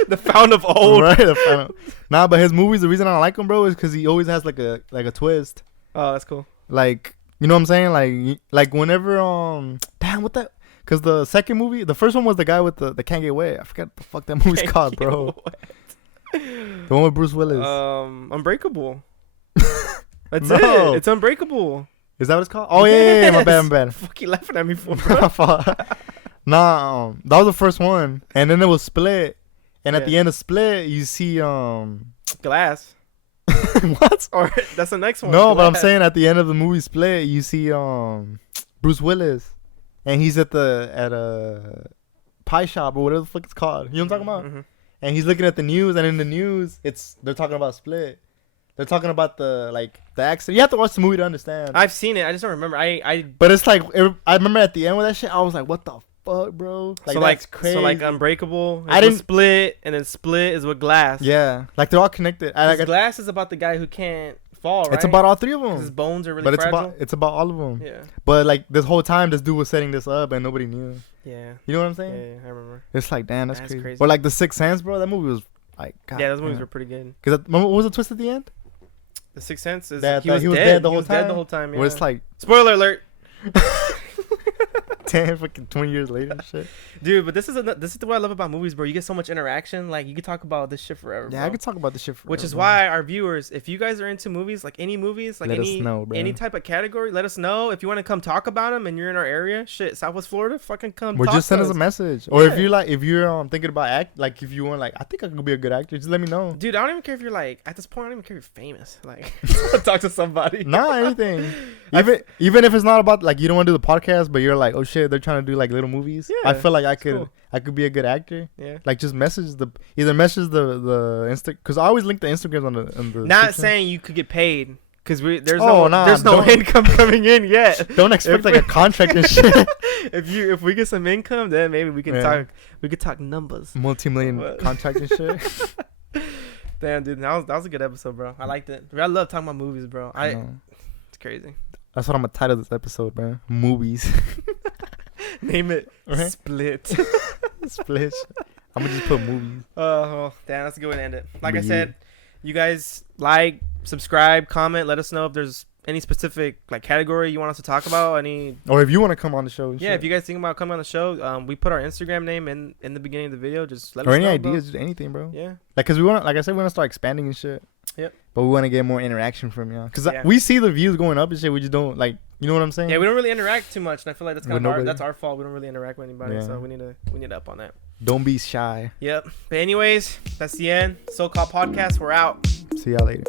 the Fountain of Old. right, nah, but his movies. The reason I don't like him, bro, is because he always has like a twist. Oh, that's cool. Like, you know what I'm saying? Like whenever damn, what that? Cause the second movie, the first one was the guy with the can't get wet. I forgot what the fuck that movie's called, bro. The one with Bruce Willis. Unbreakable. That's No. it. It's Unbreakable. Is that what it's called? Oh yeah, my bad, my bad. Fuck you laughing at me for, bro? Nah, that was the first one, and then it was Split, and at Yeah. the end of Split, you see Glass. what? Or that's the next one. No, but I'm Glass. saying at the end of the movie Split, you see Bruce Willis, and he's at a pie shop or whatever the fuck it's called. You know what I'm talking about? Mm-hmm. And he's looking at the news, and in the news, they're talking about Split. They're talking about the accident. You have to watch the movie to understand. I've seen it. I just don't remember. But it's like I remember at the end with that shit, I was like, what the fuck, bro? Like, that's crazy. So like Unbreakable. I didn't Split, and then Split is with Glass. Yeah, like they're all connected. Glass is about the guy who can't fall, right? It's about all three of 'Cause his them. bones are really But fragile. it's about all of them. Yeah. But like this whole time, this dude was setting this up, and nobody knew. Yeah. You know what I'm Yeah, saying? I remember. It's like, damn, that's That's crazy. crazy. Or like the Sixth Sense, bro. That movie was like, God, Yeah, those movies were pretty good. Because what was the twist at the end? The Sixth Sense is That he was dead. dead the He whole was dead time? the whole time. Yeah. Where it's like, Spoiler alert. 10 fucking 20 years later and shit. Dude, but this is what I love about movies, bro. You get so much interaction. Like you could talk about this shit forever. Yeah, bro. I could talk about this shit forever. Which is bro. why our viewers, if you guys are into movies, like any movies, like Let us any know, bro. any type of category, let us know. If you want to come talk about them and you're in our area, shit, Southwest Florida, fucking come. Or talk just send to us a message. Or Yeah. if you're thinking about like if you want I think I could be a good actor, just let me know. Dude, I don't even care if you're like at this point. I don't even care if you're famous. Like, talk to somebody. Nah, anything. Even if it's not about like you don't want to do the podcast, but you're like, oh shit, they're trying to do like little movies. Yeah, I feel like I cool. could be a good actor. Yeah. Like just message the Insta, because I always link the Instagrams on the Not description. saying you could get paid because there's Oh, no nah, there's no don't- income coming in yet. Don't expect If like a contract and shit. If we get some income, then maybe we can Yeah. talk. We could talk numbers. Multi-million What? contract and shit. Damn, dude, that was a good episode, bro. I liked it. I love talking about movies, bro. I know. It's crazy. That's what I'm gonna title this episode, man. Movies. Name it Right? Split. Split. I'm gonna just put movies. Well, damn, that's a good way to end it. Like I Yeah. said, you guys like, subscribe, comment, let us know if there's any specific like category you want us to talk about. Any Or if you want to come on the show. and yeah, shit. if you guys think about coming on the show, we put our Instagram name in the beginning of the video. Just let or us any know. ideas, just anything, bro. Bro. Yeah. Like, cause we want, like I said, we want to start expanding and shit. Yep. But we want to get more interaction from y'all, cause Yeah. we see the views going up and shit. We just don't like, you know what I'm saying? Yeah, we don't really interact too much, and I feel like that's kind With of nobody. that's our fault. We don't really interact with anybody, Yeah. so we need to up on that. Don't be shy. Yep. But anyways, that's the end. So-called podcast. We're out. See y'all later.